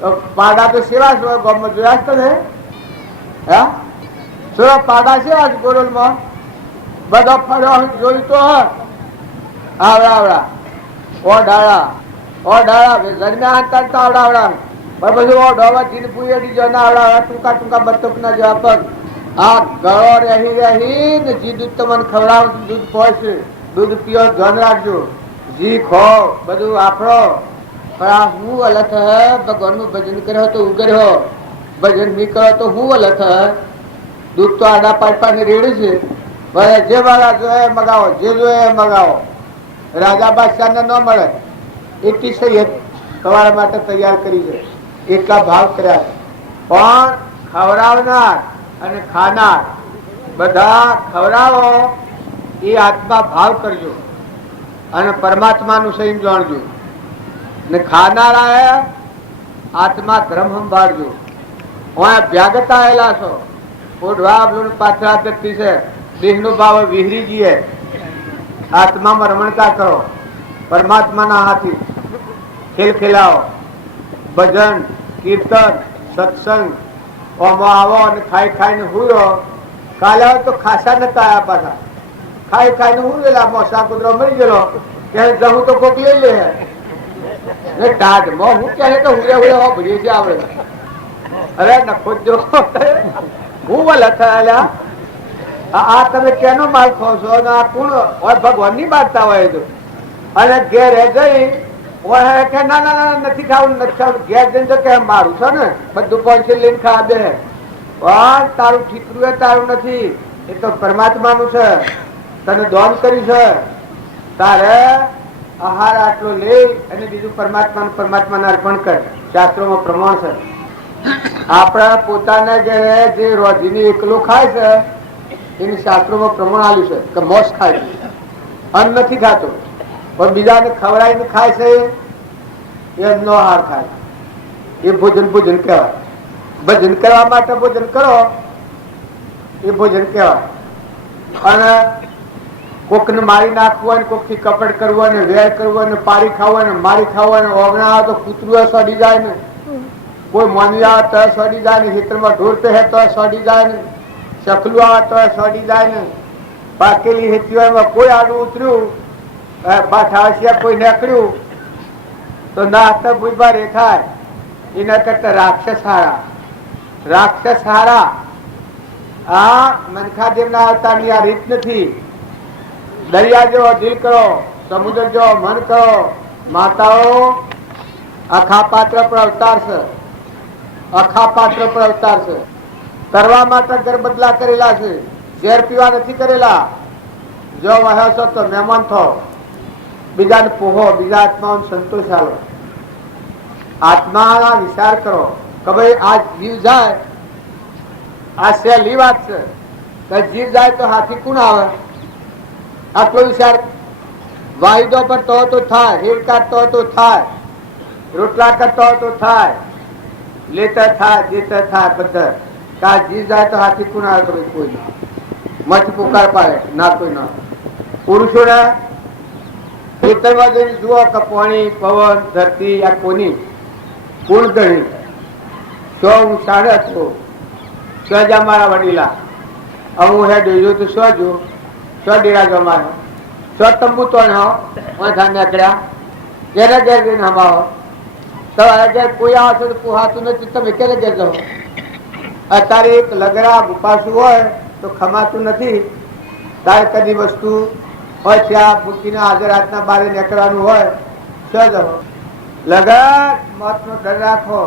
તો પાડા તો સેવા છે ગામમાં જોયા જ તો છે. હે સોરો પાડા સેવા છે ગોરલમાં બધો ફર્યો જોયું તો આવડા આવડા ઓ ડાળા જન્મ્યા તરતા આવડા પણ બધું ડોવા ચીન પૂરી જના આવડા ટૂંકા ટૂંકા બતક ના જવા પગ. આ ગળો રહી રહી ને જી દૂધ તમને ખવડાવ દૂધ પહોંચશે. દૂધ પીઓ ધ્યાન રાખજો. જી ખો બધું વાપરો. પણ આ હું અલગ ભગવાન નું ભજન કર્યો તો ઉગર્યો, ભજન નહીં કરો તો હું અલગ. દૂધ તો આડા પાડપાને રેડે છે. જે વાળા જોઈએ મગાવો, જે જોઈએ મગાવો. રાજા બાદશાહ ને ન મળે એટલી સહી તમારા માટે તૈયાર કરી છે. એટલા ભાવ કર્યા છે. પણ ખવડાવનાર અને ખાનાર બધા ખવડાવો એ આત્મા ભાવ કરજો અને પરમાત્માનું સંયમ જાણજો. ને ખાનારા આત્મા ધર્મ સંભાળજો. ભ્યાગત આવેલા છો ઓઢવા પાછળ ધરતી છે. દેહ નો ભાવ વિહરી જઈએ. આત્મામાં રમણતા કરો. પરમાત્માના હાથી ખેલ ખેલાવો. ભજન કીર્તન સત્સંગ ઓમાં આવો અને ખાઈ ખાઈને હુરો. કાલે આવે તો ખાસા નતા આવ્યા પાછા. ખાઈ ખાઈને હુરેલા મોસા કુતરો મરી ગયેલો ત્યારે જવું તો કોક લઈ લે. ટાઢ મો હું ક્યારે તો હુરે હુરે ભરીએ છે આવડે. અરે નખો જો હું વલ થયેલા. આ તમે કેનો માલ ખો છો? આ કોણ ભગવાન ની બાંધતા હોય તો. અને ઘેરે જઈ કે ના ના ના નથી ખાવું નથી ખાવું. ઘેર જઈને કે મારું છે ને બધું પહોંચી લઈને ખા દે. પણ તારું ઠીકરું એ તારું નથી. એ તો પરમાત્માનું છે. તને દોન કર્યું છે. તારે આહાર આટલો લઈ અને બીજું પરમાત્માને અર્પણ કર. શાસ્ત્રોમાં પ્રમાણ છે. આપણા પોતાના ઘરે જે રોજીની એકલો ખાય છે એની શાસ્ત્રોમાં પ્રમાણ આલ્યું છે કે મોસ ખાય છે. અન્ન નથી ખાતો પણ બીજાને ખવડાવીને ખાય છે એમનો આહાર ખાય. એ ભોજન ભોજન કહેવાય. ભજન કરવા માટે ભોજન કરો એ ભોજન કહેવાય. અને કોકને મારી નાખવું હોય, કોક થી કપડ કરવું હોય, વેર કરવું હોય, પારી ખાવું હોય, મારી ખાવું હોય, ઓગણા આવે તો કૂતરું સડી જાય ને, કોઈ મોની આવે તો સડી જાય ને, ખેતરમાં ઢોર પહેરે તો સડી જાય ને, ચકલું આવે તો સડી જાય ને, પાકેલી હેતી હોય કોઈ આડું ઉતર્યું બાઠાવસિયા કોઈ નીકળ્યું તો નાસ્તા ભૂજમાં રેખાય. એના કરતા રાક્ષસ હારા. રાક્ષસ હારા. આ મનખાદેવ ના અવતારની આ રીત નથી. દરિયા જેવો દિલ કરો, સમુદ્ર જેવો મન કરો. માતાઓ આખા પાત્ર પર અવતાર છે. આખા પાત્ર પર અવતાર છે. કરવા માટે ઘર બદલા કરેલા છે. ઝેર પીવા નથી કરેલા. જો વહ્યો છો તો મહેમાન થો, બીજાને પોહો, બીજા આત્માઓને સંતોષ આલો. આત્માના વિચાર કરો કે ભાઈ આ જીવ જાય, આ સહેલી વાત છે. જીવ જાય તો હાથી કોણ આવે? આટલો વિચાર વાયદો પર તો થાય, રેલ કાઢતો તો થાય, રોટલા કરતો તો થાય, લેતા થાય દેતા થાય બધા. કા જીવ જાય તો હાથી કોણ આવે? તો કોઈ મત પુકાર પાડે ના, કોઈ ના. પુરુષોને ખેતરમાં જઈને જુઓ કે પાણી પવન ધરતી આ કોની કુણ ગણી સો હું સાડે હતો સજા મારા વડીલા. હું હે ડેજો તો સો જો સો ડેરા જમાયો તંબુ તોડ્યો વાંધા નીકળ્યા ઘેરે ઘેર જઈને હમાવો તો ઘેર કોઈ આવશે તો પુહાતું નથી, તમે ક્યારે ઘેર જાઓ? અત્યારે એક લગરા ઉપાસું હોય તો ખમાતું નથી. તારે કદી વસ્તુ હોય ત્યાં મૂકીને હાજર હાથના બારે નીકળવાનું હોય તો જાઓ. લગર મોતનો ડર રાખો.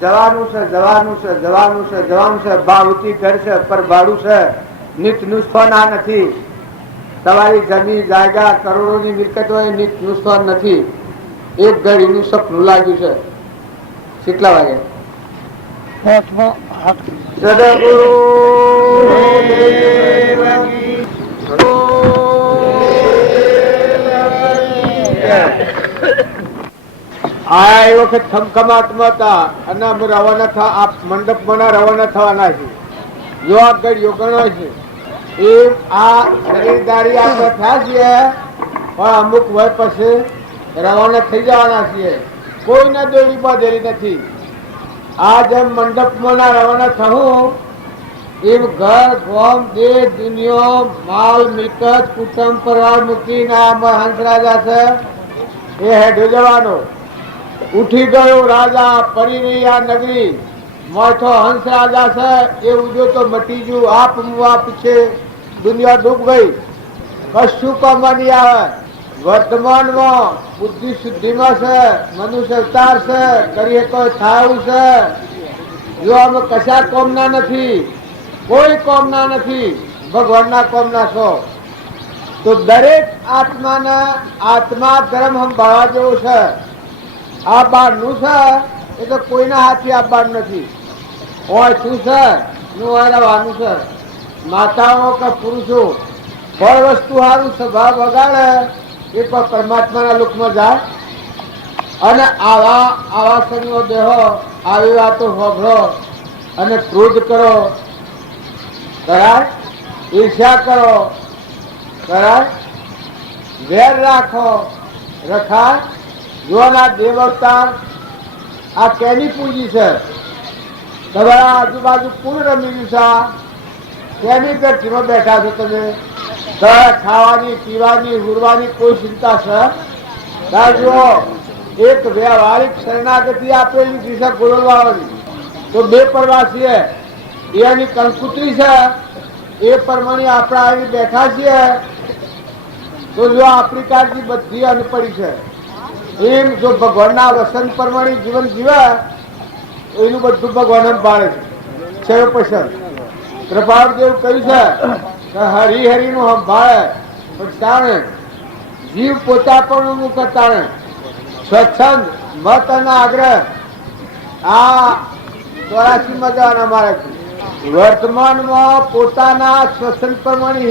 જવાનું છે, જવાનું છે, જવાનું છે, જવાનું છે. ભાવતી ઘર છે પર ભાડું છે. નીત નુસ્ખો ના નથી. તમારી જમીન જાયગા કરોડોની મિલકત હોય નીત નુસ્ખો નથી. એક ઘડીનું સપનું લાગ્યું છે. કેટલા વાગે? સદગુરુ આ એ વખત ખમખમાટમાં હતા અને અમે રવાના થવા આ મંડપમાં રવાના થવાના છે. જો આ ઘડીઓ ગણો છે એ આ ખરીદારી આપણે થયા છીએ પણ અમુક વય પછી રવાના થઈ જવાના છીએ. કોઈને દોડી બાંધેલી નથી. આ જેમ મંડપમાં રવાના થવું એમ ઘર ગોમ દેશ દુનિયા માલ મિલકત કુટુંબ પરિવાર મૂકીને આમાં હંસ રાજા છે એ હેઠો જવાનો. ઉઠી ગયો રાજા પડી રહી આ નગરી મોથો હંસ રાજા છે એ ઉજો તો મટી ગયું. આપ મુઆ પીછે દુનિયા ડૂબ ગઈ. કશું કમાની આવે. વર્તમાનમાં બુદ્ધિ શુદ્ધિમાં છે, મનુષ્ય અવતાર છે, કરીએ કોઈ થાવું છે. જો અમે કશા કોમના નથી, કોઈ કોમના નથી, ભગવાનના કોમના છો. તો દરેક આત્માના આત્મા ધર્મ સંભાળવા જેવો છે. આ બહારનું છે એ તો કોઈના હાથથી આ બહાર નથી. હોય શું છે નું રહેવાનું છે. માતાઓ કે પુરુષો કોઈ વસ્તુ સારું સ્વભાવ વગાડે એ પણ પરમાત્માના લોકમાં જાય. અને આવા શરીરો દેહો આવી વાતો હોભળો અને ક્રોધ કરો કરાય, ઈર્ષ્યા કરો કરાય, વેર રાખો રખાય. જોવાના દેવ અવતાર આ કેની પૂજી છે? તમારા આજુબાજુ કુલ રમી ગયું છે. કેની પેટીમાં બેઠા છો તમે? ખાવાની પીવાની ઉડવાની કોઈ ચિંતા છે? જુઓ એક વ્યવહારિક શરણાગતિ આપેલી દિશા ગોળવાની તો બે પ્રવાસીએ એની કંકુતરી છે એ પ્રમાણે આપણે આવી બેઠા છીએ. તો જો આપણી કાળજી બધી અનપડી છે એમ જો ભગવાનના વસન પ્રમાણે જીવન જીવે એનું બધું ભગવાન પાડે છે. પસંદ કૃપાદેવ કહ્યું છે કે હરિહરિનું સંભાળે પણ તાણે જીવ પોતા પણ કરતા સ્વચ્છંદ મત અને આગ્રહ આ 84 મજાના અમારે વર્તમાનમાં પોતાના શ્વસન પ્રમાણે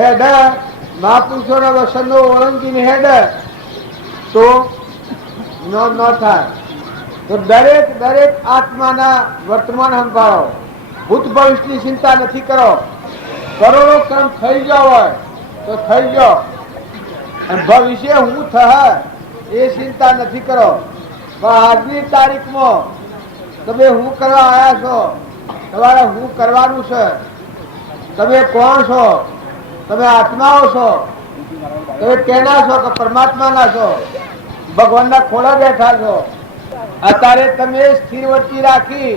હેડ મહાપુરુષોના વસનનો ઓળંગીને હેડ તો ન થાય. તો દરેક આત્માના વર્તમાન સંભાળો. ભૂત ભવિષ્યની ચિંતા નથી કરો. કરોડો કર્મ થઈ ગયો હોય તો થઈ ગયો અને ભવિષ્ય હું થશે એ ચિંતા નથી કરો. પણ આજની તારીખમાં તમે હું કરવા આવ્યા છો, તમારે હું કરવાનું છે, તમે કોણ છો, તમે આત્માઓ છો, તમે કેના છો કે પરમાત્માના છો, ભગવાનના ખોળા બેઠા છો. અત્યારે તમે સ્થિરવર્તી રાખી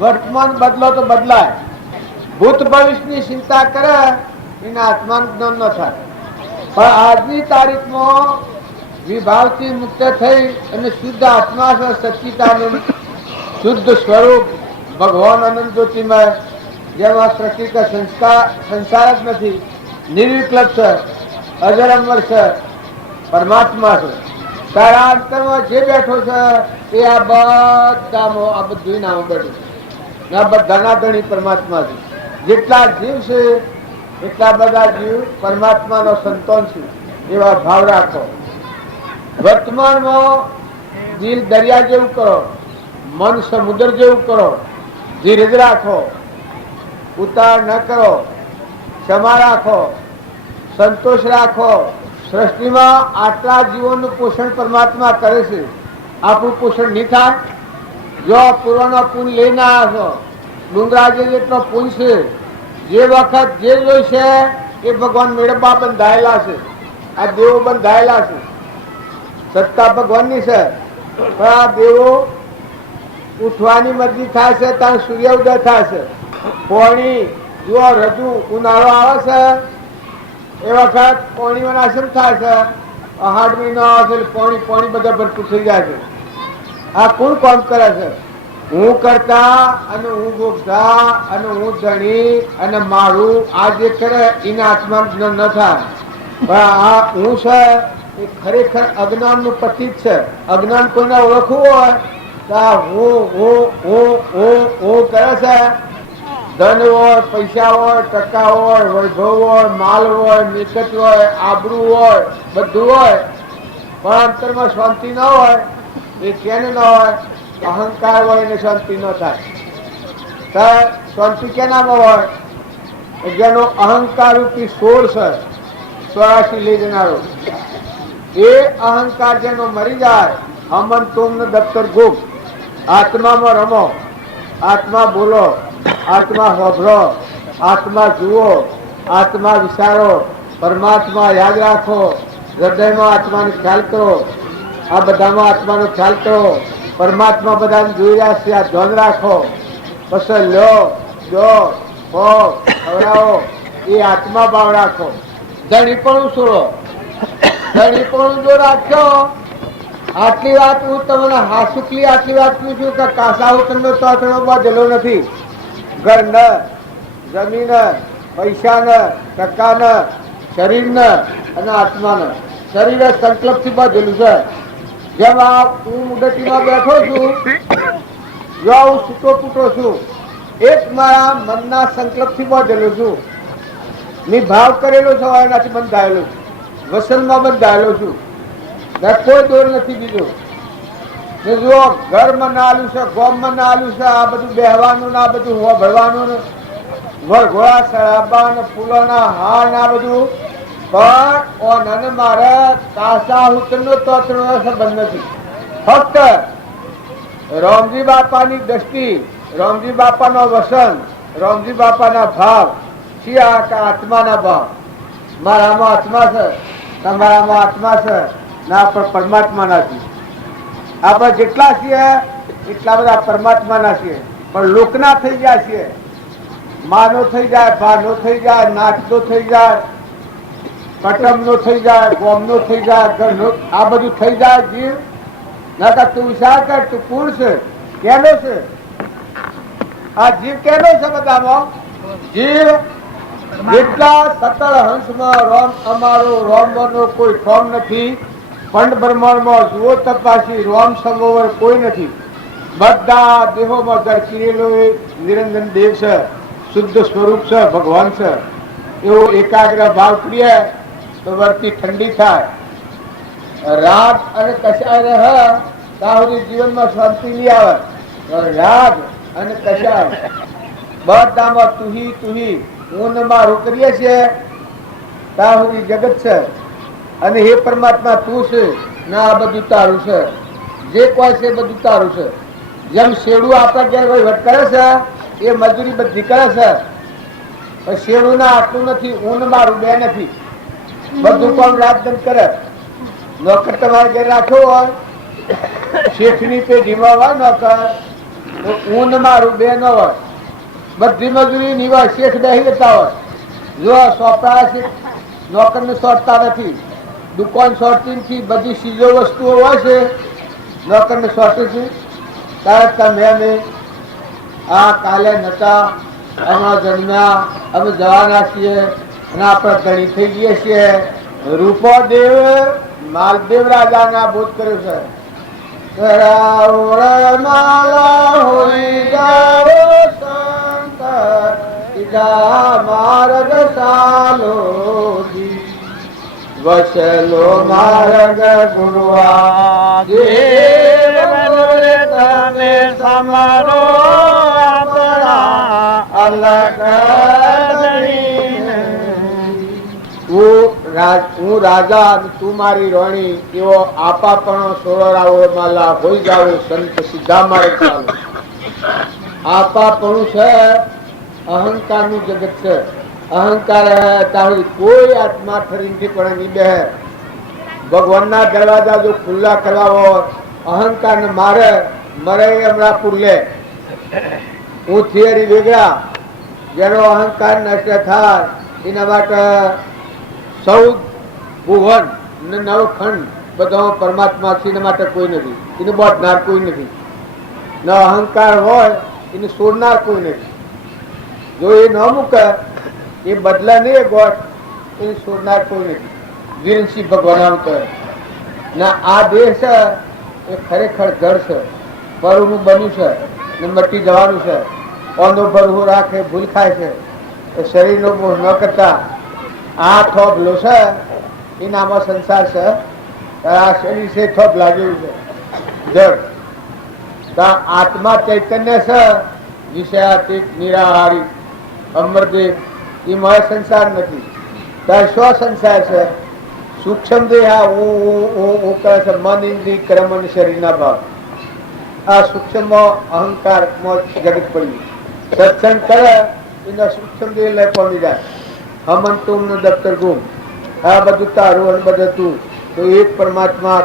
વર્તમાન બદલો તો બદલાય. ભૂત ભવિષ્યની ચિંતા કરે એના આત્માનું જ્ઞાન ન થાય. પણ આજની તારીખમાં વિભાવથી મુક્ત થઈ અને શુદ્ધ આત્મા છે, સચ્ચિદાનંદ શુદ્ધ સ્વરૂપ ભગવાન અનંત જ્યોતિમય જેમાં પ્રકૃતિ સંસાર જ નથી, નિર્વિકલ્પ છે, અજર અમર છે, પરમાત્મા છે. તારા અંતરમાં જે બેઠો છે એ આ બધામાં આ બધું નામ બેઠું છે. આ બધાના ધણી પરમાત્મા છે. જેટલા જીવ છે એટલા બધા જીવ પરમાત્માનો સંતાન છે એવા ભાવ રાખો. વર્તમાનમાં દિલ દરિયા જેવું કરો, મન સમુદ્ર જેવું કરો. ધીરજ રાખો, ઉતાર ન કરો, ક્ષમા રાખો, સંતોષ રાખો. સૃષ્ટિમાં આટલા જીવોનું પોષણ પરમાત્મા કરે છે. આપણું પોષણ નહીં થાય? જો પૂર્વનો પુણ્ય લઈને આવ્યા છો, ડુંગરાજે જેટલો પુણ્ય છે, જે વખત જે જોઈશે એ ભગવાન મેળવવા બંધાયેલા છે. આ દેવો બંધાયેલા છે, સત્તા ભગવાનની છે, પણ આ દેવો ઉઠવાની મરજી થાય છે ત્યાં સૂર્ય ઉદય થાય છે. પાણી જો રજુ ઉનાળો આવે છે એ વખત પાણી વનાશમ થાય છે, અહાડ મહિનો આવે છે પાણી પાણી બધા ભરપૂર થઈ જાય છે. આ કોણ કામ કરે છે? હું કરતા અને હું ભોગતા અને હું ધણી અને મારું આ જે કરે એના આત્મા ન થાય. પણ આ હું છે એ ખરેખર અજ્ઞાન નું પ્રતીક છે. અજ્ઞાન કોઈને ઓળખવું હોય તો હું કરે છે. ધન હોય, પૈસા હોય, ટકા હોય, વૈભવ હોય, માલ હોય, મિલકત હોય, આબરૂ હોય, બધું હોય, પણ અંતરમાં શાંતિ ન હોય. એ કેને ન હોય? અહંકાર હોય એને શાંતિ ન થાય. શાંતિ કેનામાં હોય? જેનો અહંકાર રૂપી સોળ છે, 84 લઈ જનારો, એ અહંકાર જેનો મરી જાય, હમન તોમ ને દફતર ગુમ. આત્મામાં રમો, આત્મા બોલો, આત્મા હોભરો, આત્મા જુઓ, આત્મા વિચારો, પરમાત્મા યાદ રાખો, હૃદયમાં આત્માનો ખ્યાલ કરો, આ બધામાં આત્માનો ખ્યાલ કરો. પરમાત્મા બધાને જોઈ રહ્યા છે, આ ધ્યાન રાખો. પછી લો, જો, હો, ખવડાવો, એ આત્મા ભાવ રાખો. ધણીપણું છોડો. ધણીપણું જો રાખ્યો, આટલી વાત હું તમને હાસુકલી આટલી વાત પૂછું કે કાસાઉતરનો તોતણો બાંધેલો નથી. ઘર ન, જમીન, પૈસા ન, ટકા ન, શરીર ન અને આત્મા ન. શરીર સંકલ્પ થી બાંધેલું છે. જેમ આ હું મુદતીમાં બેઠો છું, જો હું છૂટો પૂટો છું, એક મારા મનના સંકલ્પ થી બાંધેલો છું. નિભાવ કરેલો છે, એનાથી બંધાયેલો છું, વસનમાં બંધાયેલો છું. કોઈ દોર નથી બીજો. જુઓ, ઘરમાં ના આલ્યું છે, ગોમમાં ના આલ્યું છે, આ બધું બેહવાનું ને આ બધું ભરવાનું ને ઘોડા શરાબા ને ફૂલોના હાર ને આ બધું, પણ મારે કાસાહુતનો તોતણો સંબંધ નથી. ફક્ત રામજી બાપાની દ્રષ્ટિ, રામજી બાપાનો વસન, રામજી બાપાના ભાવ, આત્માના ભાવ. મારામાં આત્મા છે, તમારામાં આત્મા છે, ના પણ પરમાત્મા નથી. આપણે જેટલા છીએ એટલા બધા પરમાત્માના છીએ, પણ લોકના થઈ ગયા છીએ. માનો થઈ જાય, ભાનો થઈ જાય, નાચનો થઈ જાય, કટમનો થઈ જાય, ગોમનો થઈ જાય, ઘરનો, આ બધું થઈ જાય. જીવ ના તું વિચાર કર, તું કોણ છે? કેનો છે? આ જીવ કેનો છે? બધામાં જીવ જેટલા સતળ હંસમાં રોમ અમારો રોમનો કોઈ ફોર્મ નથી. પંડ બ્રહ્માંડમાં જુઓ તપાસી, રોમ સંગોવર કોઈ નથી. બધા દેહોમાં ગરકીરેલો નિરંજન દેવ છે, શુદ્ધ સ્વરૂપ છે, ભગવાન છે. એવો એકાગ્ર ભાવ કરીએ તો વર્તી ઠંડી થાય. રાગ અને કષાય રહે ત્યાં સુધી જીવનમાં શાંતિ નહીં આવે. રાગ અને કષાય બધામાં તુહી તુહી હું મારું કરીએ છીએ ત્યાં સુધી જગત છે. અને હે પરમાત્મા તું છે, ના આ બધું તારું છે. જે કોઈ છે બધું તારું છે. જેમ શેડું આપણા ઘેર વહીવટ કરે છે, એ મજૂરી બધી કરે છે. શેડું ના આટલું નથી, ઊન મારું બે નથી, બધું કામ રાજદંડ કરે. નોકર તમારે ઘેર રાખ્યો હોય, શેઠની પેઢીમાં હોય નોકર, તો ઊન મારું બે ન હોય, બધી મજૂરી ની હોય. શેઠ બેસી જતા હોય, જો સોંપડા નોકર ને સોંપતા નથી, દુકાન સોંપતી નથી, બધી ચીજો વસ્તુઓ હોય છે, નોકર ને સોંપે છે. ત્યારે તમે આ કાલે નતા, અમે જન્મ્યા, અમે જવાના છીએ અને આપણે ધણી થઈ ગઈએ છીએ. રૂપોદેવ માલદેવ રાજાના બોધ કર્યો છે. માર્ગ સાલો વસલો માર્ગ ગુરુવા તમે સમારો અલગ. હું રાજા, તું મારી રાણી, એવો આપાપણો સોળરાવો માલા હોઈ જાવ સંત સીધા માર્ગ ચાલો. આપાપણું છે, અહંકાર નું જગત છે. અહંકાર તારી કોઈ આત્મા ઠરીથી પણ નહીં બે. ભગવાનના દરવાજા જો ખુલ્લા કરવા હોય, અહંકારને મારે મરે હમણાં પુરલે. હું થિયરી વેગળા, જેનો અહંકાર નષ્ટ થાય એના માટે 14 ભુવન ને 9 ખંડ બધો પરમાત્મા છે. એના માટે કોઈ નથી, એને બોધનાર કોઈ નથી. ન અહંકાર હોય એને છોડનાર કોઈ નથી. જો એ ન મૂકે, એ બદલા નહીં ગોઠ, એને છોડનાર કોઈ નથી. વીરસિંહ ભગવાન કહે ના, આ દેહ છે એ ખરેખર જળ છે, પરનું બન્યું છે ને મટી જવાનું છે. ઓનો ભરવું રાખે ભૂલ ખાય છે. એ શરીરનો મોહ ન કરતા આ થોભલો છે એનામાં સંસાર છે. આ શરીર છે થોભ લાગેલું છે જળ. આત્મા ચૈતન્ય છે વિષયાતીત નિરાહારી અમરદેવ. એમાં સંસાર નથી. ત્યાં શું સંસાર છે? સૂક્ષ્મ દેહ હું કહે છે મન ઇન્દ્રિય કર્મ અને શરીરના ભાવ. આ સૂક્ષ્મ અહંકાર જગત પડ્યું. સત્સંગ કરે એના સૂક્ષ્મ દેહ લઈ પહોંચી જાય. હમન તું નું દફતર ગુમ, આ બધું તારું અને બધું તું. તો એક પરમાત્મા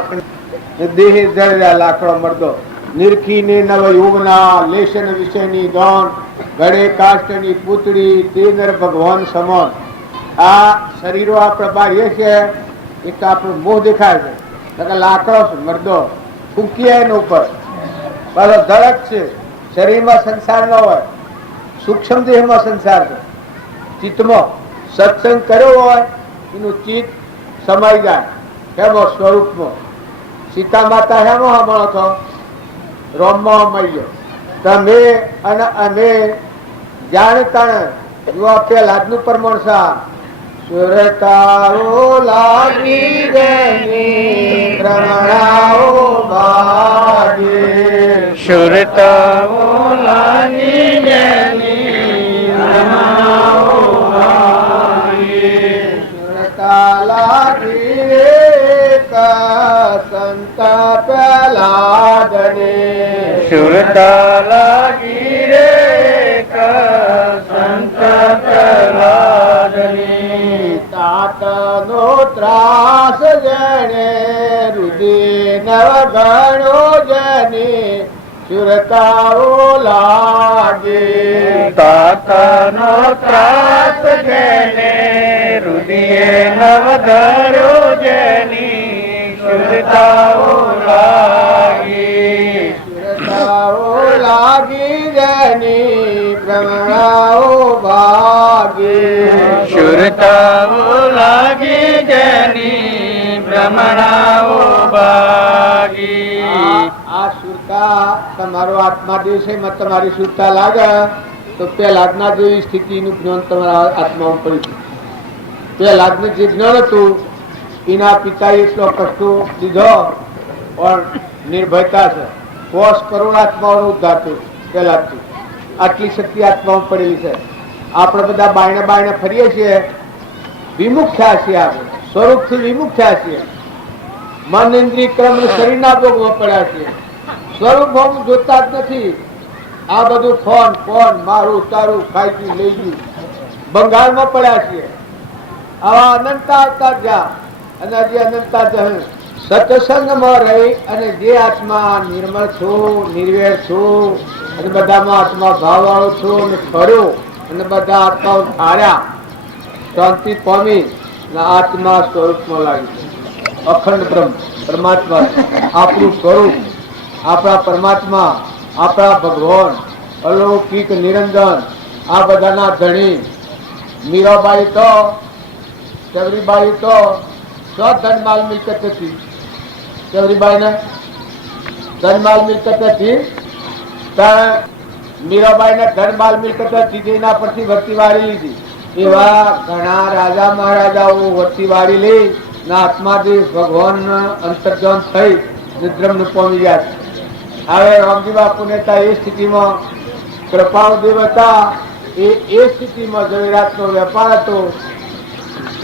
દેહ જળ્યા લાકડો મરદો નિરખીને નવ યુગના લેશન વિષયની દોન ગળે કાષ્ટની પૂતળી તે નર ભગવાન સમાન. આ શરીરો આપણે બારીએ છીએ એક તો આપણું મોહ દેખાય છે. લાકડો છે મરદો ફૂંકીએ એના ઉપર પાછો ધડક છે. શરીરમાં સંસાર ન હોય, સૂક્ષ્મ દેહમાં સંસાર છે. ચિત્તમાં સત્સંગ કર્યો હોય એનું ચિત્ત સમાઈ જાય. હેમો સ્વરૂપમાં સીતા માતા હેમો સાંભળો છો? રોમમાં મળ્યો. તમે અને અમે જાણતા યુવા પેલા આજનું પ્રમાણ સા સુરતાઓ લાગી ગઈ ભ્રમણાઓ બાગે. સુરતાઓ લાગી ગઈ ભ્રમણાઓ બાગે. સુરતા લાગી રે સંત પ્રહલાદને. સુરતા લાગી રે સંત પ્રહલાદની. તાતનો ત્રાસ જણે રુધિર નવગણો જની સુરતાઓ લાગે. તાતનો ત્રાસ જેને રુધિર નવધરો જેની સુરતાઓ લાગી. સુરતાઓ લાગી જની ભ્રમણાઓ ભાગે. સુરતાઓ લાગી જેની ભ્રમણાઓ ભાગી. આ સુરતા તમારો આત્મા દેહ છે, તમારી સુરતા લાગે તો પહેલાદના જેવી સ્થિતિનું જ્ઞાન તમારા આત્મામાં પડ્યું. પહેલાદને જે જ્ઞાન હતું એના પિતાએ એટલો કષ્ટો દીધો પણ નિર્ભયતા છે. 5 કરોડ આત્માઓનો ઉદ્ધાર થયો પહેલાદથી. આટલી શક્તિ આત્મામાં પડેલી છે. આપણે બધા બાયણે બાયણે ફરીએ છીએ, વિમુખ થયા છીએ. આપણે સ્વરૂપથી વિમુખ થયા છીએ. મન ઇન્દ્રિય કર્મ શરીરના ભોગમાં પડ્યા છીએ. સ્વરૂપ ભોગ જોતા જ નથી. આ બધું ફોન ફોન મારું તારું ખાઈ લઈ ગયું બંગાળમાં પડ્યા છીએ. આવા અનંતા આવતા ગયા અને હજી અનંતા જશે. સત્સંગમાં રહી અને જે આત્મા નિર્મળ છું, નિર્વેર છું અને બધામાં આત્મા ભાવ વાળો છું અને ફર્યો અને બધા આત્માઓ હાર્યા, શાંતિ પામી આત્મા સ્વરૂપમાં લાગી. અખંડ બ્રહ્મ પરમાત્મા આપણું સ્વરૂપ, આપણા પરમાત્મા, આપણા ભગવાન અલૌકિક નિરંજન, આ બધાના ધણી. મીરાબાઈ તો ચવરીબાઈ તો ધનમાલ મિલકત હતી. ચવરીબાઈને ધનમાલ મિલકત હતી. મીરાબાઈને ધનમાલ મિલકત હતી તેના પરથી વર્તી વાળી લીધી. એવા ઘણા રાજા મહારાજાઓ વર્તી વાળી લઈ ના આત્માથી ભગવાન અંતર્જન થઈ નિદ્રમ પામી ગયા. હવે રામજી બાપુને એ સ્થિતિમાં કૃપાળુ દેવ હતા. એ સ્થિતિમાં જવેરાતનો વેપાર હતો.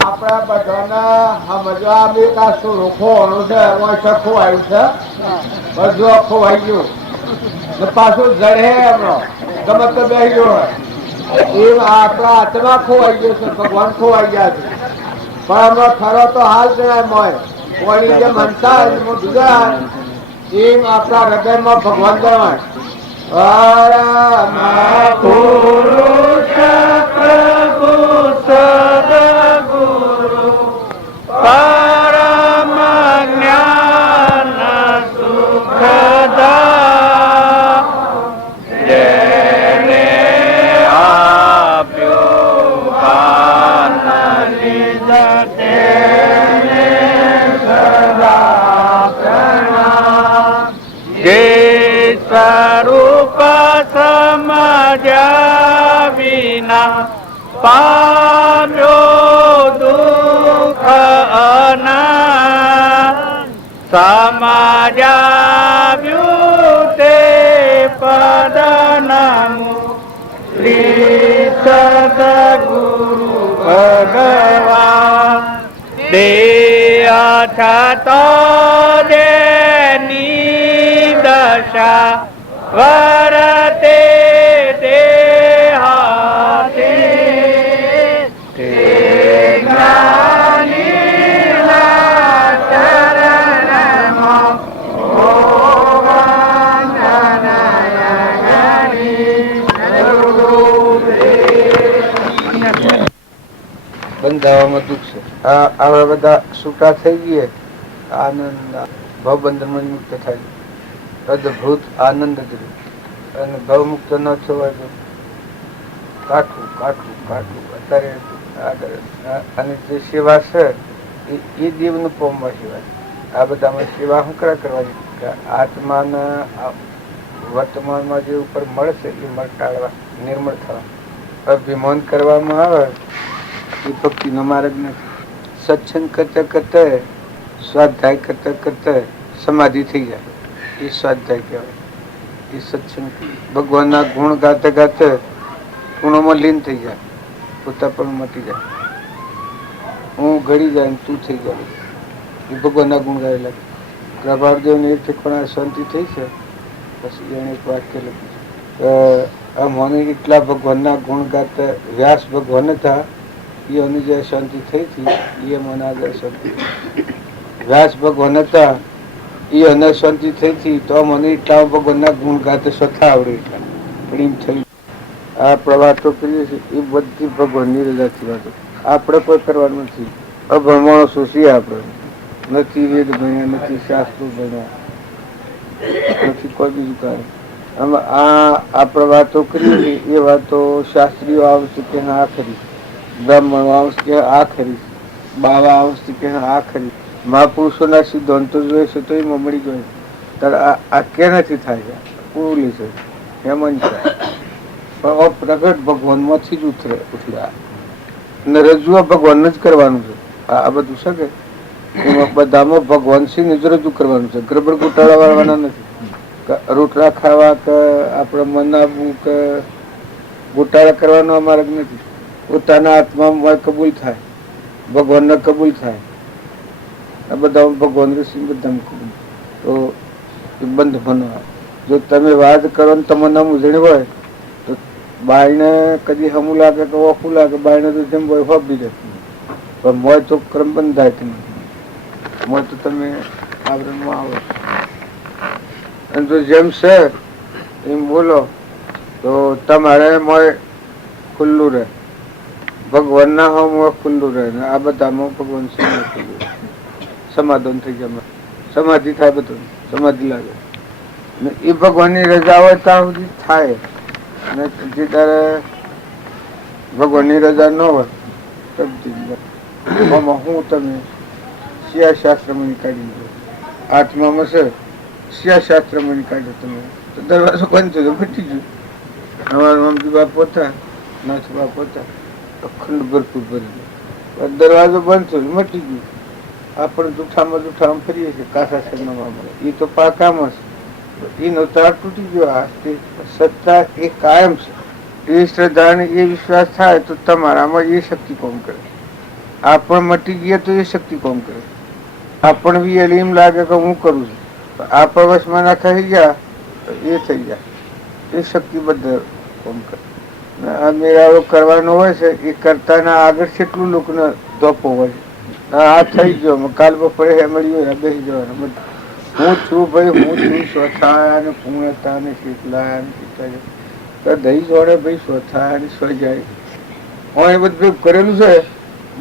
આપણા બધાના સમજવા શું રોખવાનું છે, ખોવાયું છે, બધું ખોવાઈ ગયું પાછું જડે એમનો ગમે તો બેસી ગયો હોય એ આપણા હાથમાં ખોવાઈ ગયો છે. ભગવાન ખોવાઈ ગયા છે પણ એમનો ખરો તો હાલ જણાય મોય કોની જે મનસા દુધાય એમ આપણા હૃદયમાં ભગવાન જવાય. પરમ પુરુષ પ્રભુ સદગુરુ પરમ જ્ઞાન સુખદા જેને આપ્યું પાન લીધા તેને સદા પ્રણામ. જે સ્વરૂપ સમજ્યા વિના પામ્યો દુઃખ અનંત સમજાવ્યું તે પદ નામું શ્રી સદગુરુ ભગવાન. દેહ છતો જેની દશા વરતે દેહાતે તે જ્ઞાનીના ચરણમાં બંધાવામાં દુઃખ છે. આવા બધા છૂટા થઈ ગયે આનંદ ભવબંધનમાં મુક્ત થાય. અદભુત આનંદ જ રહે. અને ભવમુક્ત ન થવા દો. કાઠું કાઠું કાઠું અત્યારે આગળ. અને જે સેવા છે એ દેવનું પોમમાં સેવા છે. આ બધામાં સેવા શું કરવાની? આત્માના વર્તમાનમાં જે ઉપર મળશે એ ટાળવા, નિર્મળ થવા. અભિમાન કરવામાં આવે એ ભક્તિનો માર્ગ નથી. સત્સંગ કરતા કરતા સ્વાધ્યાય કરતા કરતા સમાધિ થઈ જાય એ સ્વાધ્યાય કહેવાય. એ સત્સંગ ભગવાનના ગુણ ગાતે ગાતે ગુણોમાં લીન થઈ જાય, પોતા પણ મટી જાય. હું ઘડી જાય તું થઈ જાય એ ભગવાનના ગુણ ગાયેલા. પ્રભાવદેવને એક ઠેકાણા શાંતિ થઈ છે. પછી એને એક વાક્ય લખ્યું કે આ મને એટલા ભગવાનના ગુણ ગાતા વ્યાસ ભગવાન હતા એની જે શાંતિ થઈ હતી એ મને આગળ શાંતિ. વ્યાસ ભગવાન હતા એ અને શાંતિ થઈ હતી તો મને એટલા ભગવાનના ગુણ ગાતે સ્વથા આવડે એટલા પણ એમ થયું. આ પ્રવાતો કરીએ છીએ એ બધી ભગવાનની રજાથી વાતો. આપણે કોઈ કરવાનું નથી. અભણમાણો શોષીએ આપણે. નથી વેદ ભણ્યા, નથી શાસ્ત્રો ભણ્યા, નથી કોઈ બીજું કારણ. આમાં આ પ્રવાતો કરીએ છીએ એ વાતો શાસ્ત્રીઓ આવશે કે આ ખરી, બ્રાહ્મણો આવશે કે આ ખરી, બાવા આવશે કે આ ખરી. મહાપુરુષોના સિદ્ધાંતો જોઈએ છે તો એમાં મળી જાય. ત્યારે આ કેનાથી થાય છે? પૂરું છે હેમન છે. પણ પ્રગટ ભગવાનમાંથી જ ઉઠ્યા અને રજૂઆત ભગવાન જ કરવાનું છે. આ બધું છે કે એમાં બધામાં ભગવાન સિંહ જ રજૂ કરવાનું છે. ગરબડ ગોટાળા વાળવાના નથી. રોટલા ખાવા કે આપણે મનાવવું કે ગોટાળા કરવાનો અમારે નથી. પોતાના આત્મામાં કબૂલ થાય, ભગવાનને કબૂલ થાય. આ બધા ભગવાન સિંહ બધા કબૂલ. તો એ બંધ બનાવે. જો તમે વાત કરો ને તમને ઉજણી હોય તો બાયને કદી હમું લાગે કે ઓખું લાગે, બાયને તો જેમ હોય હોપી દે. પણ મોય તો ક્રમ બંધાય કે નહીં. મોય તો તમે આવરણમાં આવો અને જો જેમ છે એમ બોલો તો તમારે મોય ખુલ્લું રહે. ભગવાનના હો મોય ખુલ્લું રહે ને આ બધામાં ભગવાન ખુલ્લું સમાધાન થઈ જાય. સમાધિ થાય, બધું સમાધિ લાગે ને એ ભગવાનની રજા હોય ત્યાં સુધી થાય. ને જે તારે ભગવાનની રજા ન હોય તો હું તમે શિયા શાસ્ત્રમાં કાઢી દો. આત્મામાં છે શિયા શાસ્ત્રમાં કાઢ્યો તમે તો દરવાજો બંધ થયો, ફટી ગયું. અમારા મમ્મી બાપ પોતા નાથ બાપ પોતા અખંડ ભરપૂર ભરી ગયો. દરવાજો બંધ થયો, મટી ગયું. આપણે જૂઠામાં જૂઠામાં ફરીએ છીએ કાસા શરણમાં. એ તો પાકામાં છે. એનો તાર તૂટી ગયો. આ સત્તા એ કાયમ છે. એ શ્રદ્ધા એ વિશ્વાસ થાય તો તમારામાં એ શક્તિ કોમ કરે. આપણ મટી ગયા તો એ શક્તિ કોમ કરે. આપણ બી એમ લાગે કે હું કરું છું, આ પ્રવસમાં ના થઈ ગયા તો એ થઈ જાય. એ શક્તિ બધા કોમ કરે. આ મેળાવો કરવાનો હોય છે એ કરતાના આગળ કેટલું લોકોને ધોપો હોય. હા થઈ ગયો. કાલ બપોરે મળ્યું ને બેસી જવાનું બધું. હું છું ભાઈ, હું છું સ્વથાયા ને પૂર્ણતા ને શીતલાયા ને શીતળાયા. તો દહીં જોડે ભાઈ સ્વથાયા ને સ્વ જાય. હું એ બધું કરેલું છે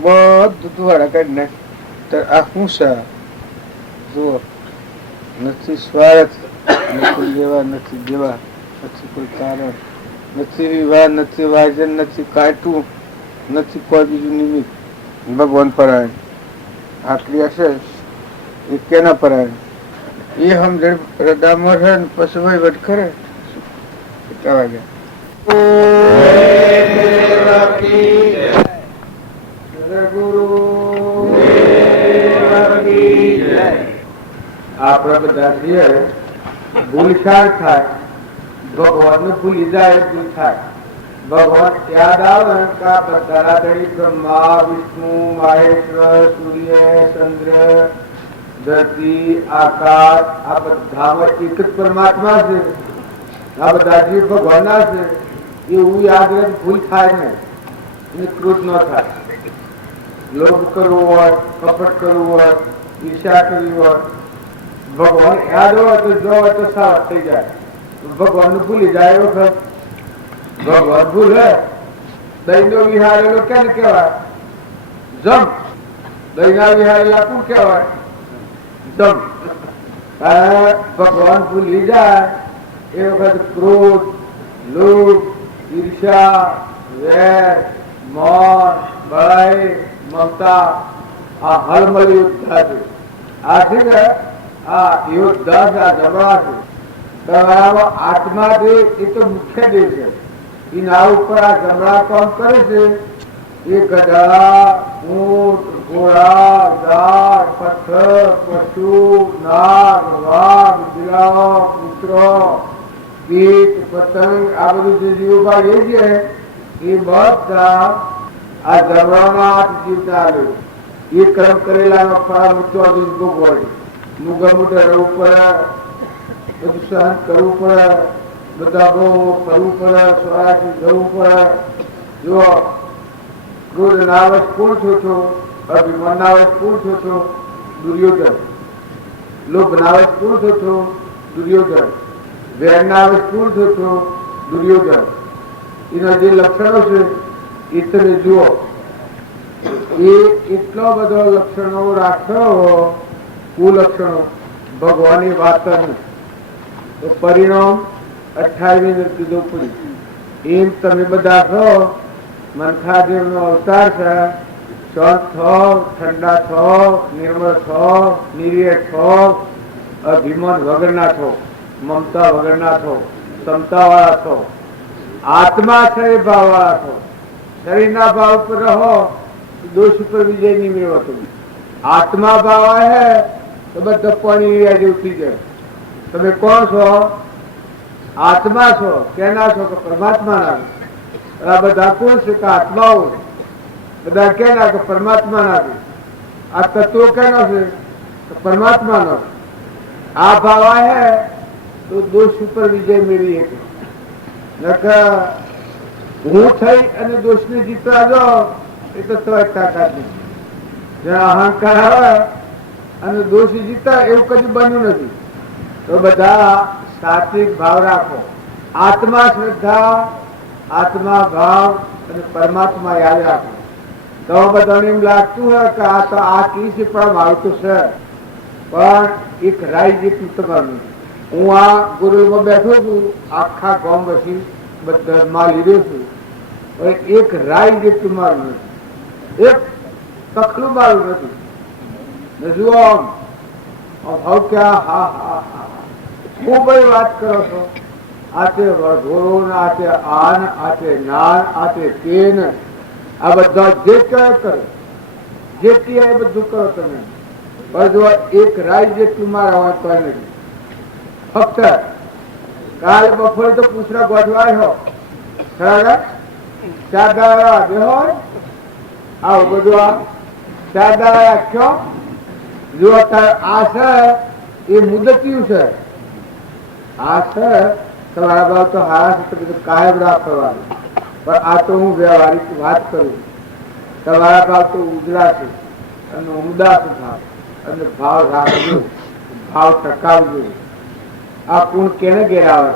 બધું તું કાઢી નાખ. તો આ શું છે? જુઓ, નથી સ્વાર્થ, નથી લેવા, નથી દેવા, નથી કોઈ કારણ, નથી વિવાહ, નથી વાજન, નથી કાઢવું, નથી કોઈ બીજું નિમિત્ત. ભગવાન પરાયણ આ ક્રિયા છે એ કેના પરાયણ? એ સમજણ હૃદયમાં છે ને પછી વહીવટ કરે. કહેવા ગયા આપડે બધા છીએ ભૂલ થાય, ભગવાન ને ભૂલી જાય ભૂલ થાય. ભગવાન યાદ આવે કે આ બધા બ્રહ્મા, વિષ્ણુ, મહેશ્વર, સૂર્ય, ચંદ્ર, ધરતી, આકાશ આ બધામાં એક જ પરમાત્મા છે. આ બધા જીવ ભગવાન ના છે. એવું યાદ રહે ભૂલ થાય ને એને ક્રોધ ન થાય. લોભ કરવો હોય, કપટ કરવું હોય, ઈર્ષા કરવી હોય, ભગવાન યાદ હોય તો જો હોય તો સાવ થઈ જાય. ભગવાન નું ભૂલી જાય એ વખત ભગવાન ભૂલે. દહીં નો વિહારેલો કેને કહેવાય? જમ. દહીં ના વિહારેલા કોણ કહેવાય? જમ. ભગવાન ભૂલી જાય એ વખત ક્રોધ, લોભ, ઈર્ષા, વેર, મોહ, ભય, મમતા આ હલમલ યોદ્ધા છે. આ છે ને આ યોદ્ધા છે, આ જમવા છે. તમારામાં આત્મા જે એ તો મુખ્ય દેહ છે. એના ઉપર આ જમણા કામ કરે છે. એ ગધા, ઊંટ, ઘોડા, ગાય, પથ્થર, પશુ, નાગ, વાઘ, બિલાવ, કૂતરો, કીટ, પતંગ આ બધું જે જીવો ભાઈ એ છે એ બધા આ જમવાના હાથ જીવતા આવે. એ કર્મ કરેલા ફળ ચોવીસ ભોગવડ મુગા મોટા રહેવું પડે, બધું સહન કરવું પડે, બધા બહુ કરવું પડે, સ્વરાથી જવું પડે. જો ક્રોધ નાવશ કોણ છો છો? અભિમાન નાવશ કોણ છો છો? દુર્યોધન. લોભ નાવશ કોણ છો છો? દુર્યોધન. વેર નાવશ કોણ છો છો? દુર્યોધન. એના જે લક્ષણો છે એ તમે જુઓ. એ એટલો બધો લક્ષણો રાખ્યો, કુલક્ષણો ભગવાનની વાત તો પરિણામ 28 કીધું પડ્યું. એમ તમે બધા છો મનખાદેવ નો અવતાર છે. શાંત થો, ઠંડા થો, નિર્મળ થો, નિર્ય થો, અભિમાન વગરના થો, મમતા વગરના થો, ક્ષમતા વાળા થો. આત્મા છે એ ભાવ વાળા થો. શરીરના ભાવ ઉપર રહો, દોષ ઉપર વિજય નહીં મેળવો તમે. આત્મા ભાવ હે તો બધા પાણી જેવું થઈ જાય. તમે કોણ છો? આત્મા છો. કેના છો? કે પરમાત્મા ના. આ બધા કોણ છે? કે આત્માઓ. બધા કેના? કે પરમાત્મા ના છે. આ તત્વો કેનો છે? કે પરમાત્મા નો. આ ભાવ હે તો દોષ ઉપર વિજય મેળવી શકે. હું થઈ અને દોષ ને જીતવા દો એ તો તાકાત નથી. જ્યાં અહંકાર આવે અને દોષ જીતા એવું કદી બન્યું નથી. તો બધા સાત્વિક ભાવ રાખો. આત્મા શ્રદ્ધા, આત્મા ભાવ અને પરમાત્મા યાદ રાખો. તો બધાને એમ લાગતું હોય કે આ તો આ કી છે પણ આવતું છે, પણ એક રાય જેટલું તમારું. હું આ ગુરુમાં બેઠો છું, આખા ગામ વસી બધા માં લીધો છું, એક રાય જેટલું મારું નથી. એક તખલું મારું નથી. જુઓ હવે ક્યાં હા હા હા ખૂબ વાત કરો છો. આ તે વઘોરો, આ તે આન, આ તે જ્ઞાન, આ તે તેન, આ બધા જે કહે કરો, જેટલી એ બધું કરો તમે. પણ જો એક રાય જેટલું મારા હોય તો નથી. ફક્ત કાલે બપોરે તો પૂછડા ગોઠવાય હો ખરા 4 દાડા બે હોય આવું બધું. આ 4 દાડા કયો જો આ છે એ મુદતિયું છે. આ છે તમારા બાબત તો હારા છે તો બધું કાયમ રાખવાનું. પણ આ તો હું વ્યવહારિક વાત કરું. તમારા બાબત તો ઉજળા છે. અને ઉદાસ થાવ અને ભાવ રાખજો, ભાવ ટકાવજો. આ કુણ કેને ઘેર આવે?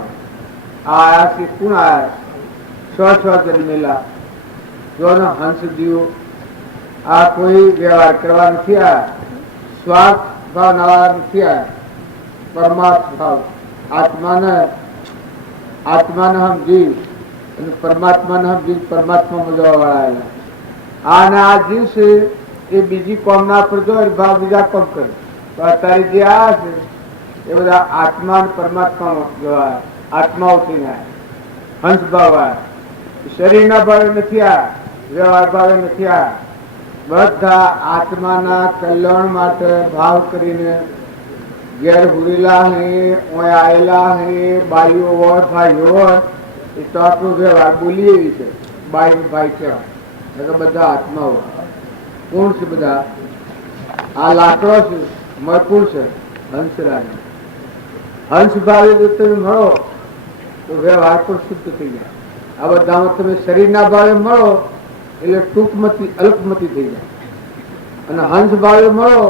આ આયા છે કુણ આયા? સ્વ જન્મેલા જોનો હંસ દીવો. આ કોઈ વ્યવહાર કરવા નથી આયા, સ્વાર્થ ભાવ નવા નથી આયા. પરમાર્થ ભાવ આત્માને સમજી અને પરમાત્માને સમજી પરમાત્મામાં જવા વાળા. આને આ જીવ છે એ બીજી કોમના પર જો ભાવ બીજા કોમ કરે. તો અત્યારે જે આ છે એ બધા આત્મા અને પરમાત્મા જોવા, આત્માઓ થઈને આવ્યા, હંસ ભાવ આવ્યા. શરીરના ભાવે નથી આવ્યા, વ્યવહાર ભાવે નથી આવ્યા. બધા આત્માના કલ્યાણ માટે ભાવ કરીને ઘેર હુરેલા હે, ઓય આવેલા હે, બાઈઓ હોય, ભાઈઓ હોય, એ તો આપણો વ્યવહાર બોલી એવી છે. બાઈ ભાઈ કહેવાય, બધા આત્માઓ. કોણ છે બધા? આ લાકડો છે, મરકુળ છે, હંસરાજ. હંસ ભાવે જો તમે મળો તો વ્યવહાર પણ શુદ્ધ થઈ જાય. આ બધામાં તમે શરીરના ભાવે મળો એટલે ટૂંકમતી અલ્પમતી થઈ જાય. અને હંસ ભાવે મળો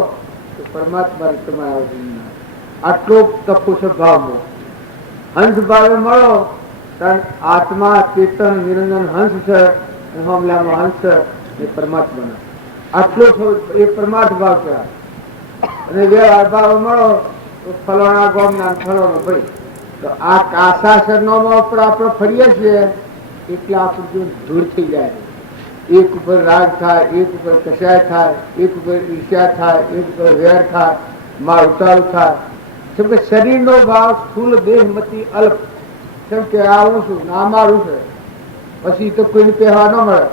તો પરમાત્મા તમારા આટલો તપુ ભાવ મળો. હંસ ભાવે મળો કારણ આત્મા ચેતન નિરંજન હંસ છે, હમલામાં હંસ એ પરમાત્મા આટલો એ પરમાર્થ ભાવ કહેવાય. અને વ્યવહાર ભાવ મળો તો ફલાણા ગોમના ફલાણો ભાઈ. તો આ કાસાસરનો ઉપર આપણે ફરીએ છીએ એટલે આપણું જીવન દૂર થઈ જાય. એક ઉપર રાગ થાય, એક ઉપર કશાય થાય, એક ઉપર ઈર્ષ્યા થાય, એક ઉપર વેર થાય, માર ઉતારું થાય. કેમ કે શરીરનો ભાવ સ્થૂલ દેહમતી અલ્પ. કેમ કે આવું છું ના મારું છે, પછી તો કોઈને પહેવા ન મળે.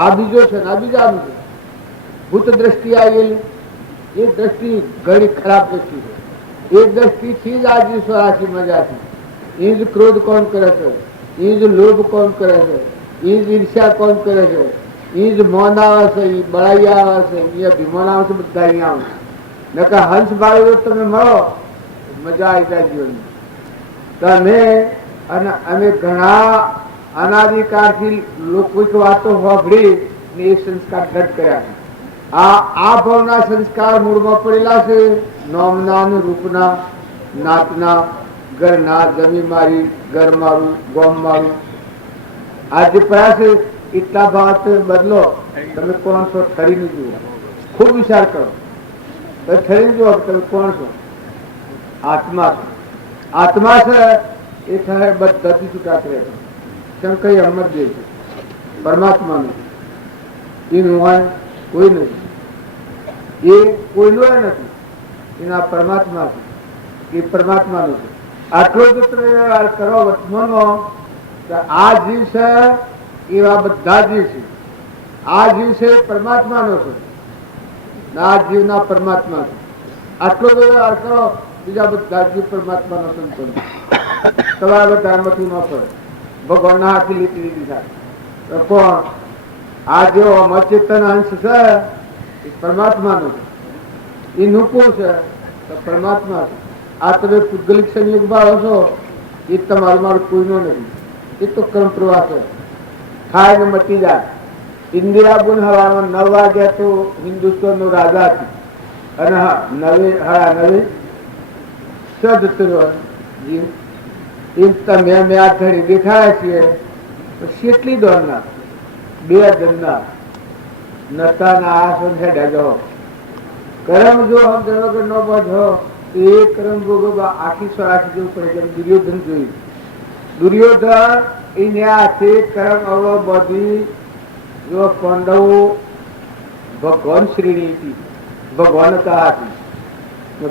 આ બીજો છે આ બીજાનું છે. ભૂત દ્રષ્ટિ આવેલી એ દ્રષ્ટિ ઘણી ખરાબ દ્રષ્ટિ છે. એ દ્રષ્ટિથી જ આજે સ્વરાશી મજા છે. એ જ ક્રોધ કોણ કરે છે, એ જ લોભ કોણ કરે છે, એ જ ઈર્ષ્યા કોણ કરે છે, એ જ મૌન આવે છે, એ બળાઈ આવે છે, એ અભિમાન આવે છે, બધા અહીંયા આવે છે. નકર હંસ ભાવે તમે મળો મજા આવી જાય જીવનમાં. તમે અને અમે ઘણા અનાદિકાળથી લોકોની વાતો સાંભળી ને એ સંસ્કાર ઘટ કર્યા છે. આ ભાવના સંસ્કાર મૂળમાં પડેલા છે. નોમના અને રૂપના, નાતના, ઘરના, જમી મારી, ઘર મારું, ગોમ મારું. આજે પ્રયાસ એટલા ભાવ તમે બદલો. તમે કોણ છો ઠરીને જુઓ, ખૂબ વિચાર કરો. ઠરીને જુઓ તમે કોણ છો. આત્મા છો. આત્મા છે એ થાય બધાથી છૂટા કરે છે. કેમ કઈ અમર દે છે પરમાત્માનું. એનું હોય કોઈ નથી, એ કોઈનું નથી, એના પરમાત્મા છે, એ પરમાત્માનું છે. આટલો જ તમે વ્યવહાર કરો વર્તમાનનો. આ જીવ છે એવા બધા જીવ છે. આ જીવ છે પરમાત્માનો છે, આ જીવના પરમાત્મા છે. આટલો જ વ્યવહાર કરો, બીજા બધા જીવ પરમાત્માનો સંતોષ. તમારા બધા મથું ન પડે. ભગવાનના હાથથી લીટી લીધી થાય કોણ? આ જે અચેતન અંશ છે એ પરમાત્માનું છે, એ નુકુળ છે તો પરમાત્મા છે. આ તમે પૂતગલિક સંયોગ ભાવ છો એ તમારું મારું કોઈનો નથી. એ તો કર્મ પ્રવાહ છે, થાય ને મટી જાય. ઇન્દિરાબુન હવામાં 9 વાગ્યા તો હિન્દુસ્તાનનો રાજા હતી અને હા 9 જીવ એમ તમે અમે આ ઘડી દેખાયા છીએ કેટલી દોડના 2 જણના નતા ના આ સંખ્યા જાઓ. કરમ જો હમ વગર ન બધો એ કરમ ભોગવવા આખી સ્વરાશી જવું પડે. દુર્યોધન જોયું. દુર્યોધન એને હાથે કરમ અવળો બધી જો પાંડવો ભગવાન શ્રીની હતી, ભગવાન હતા હાથી.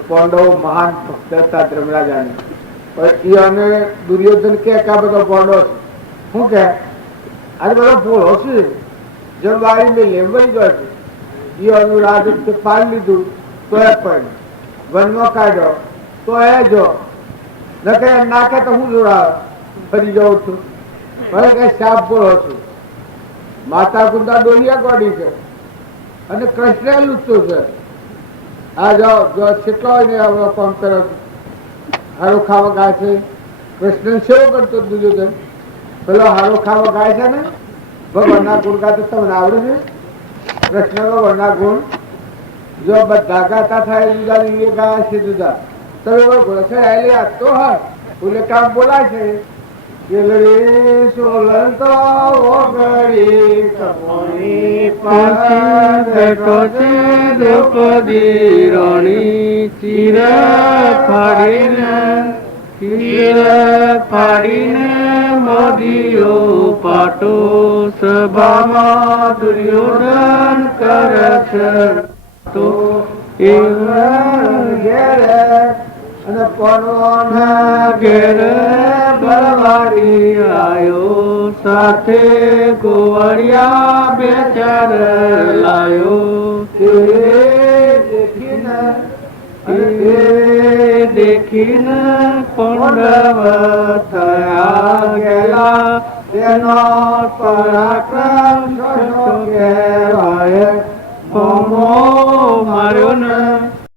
પાંડવો મહાન ભક્ત હતા ધર્મરાજાને. પણ એ અમે દુર્યોધન કે આ બધો પાંડવો છે. શું કે આજે બધો ભોળો છે, જેમ વાળી મેં લેવડી ગયો છે. એ અનુરાજ પાડી લીધું તો એ પણ વનમાં કાઢ્યો તો એ જો નકે નાખે તો હું જોડાવ ફરી જાઉં છું. ભલે કઈ સાપ ભોળો છું. માતા કુંતા ડોલિયા ગોડી છે અને કૃષ્ણ લુચ્ચો છે. આ જાઓ જો કેટલો હોય ને કામ કરો હારો ખાવા ગાય છે. કૃષ્ણ સેવો કરતો દુર્યોધન પેલો હારો ખાવા ગાય છે ને ભગવાનના ગુણ ગાતો તમને આવડે છે. કૃષ્ણ ભગવાનના ગુણ જો બધા ગાતા થાય જુદા એ ગાય છે જુદા તમે ઘોડે આવેલી આપતો હોય બોલે કામ બોલાય છે ગેલડી સોલંતો ઓગળી કપોની પાસે બેઠો છે દ્રૌપદી રાણી ચીર ફાડીને મોદીઓ પાટો સભામાં દુર્યોધન કરે છે તો ઘેરે અને પનોના ઘેર બરવાડી આયો સાથે ગોવળિયા બે ચાર લાયો દેખીને પાંડવ થયા ગયેલા તેનો પરાક્રમ કહેવાય હોમો માર્યો ને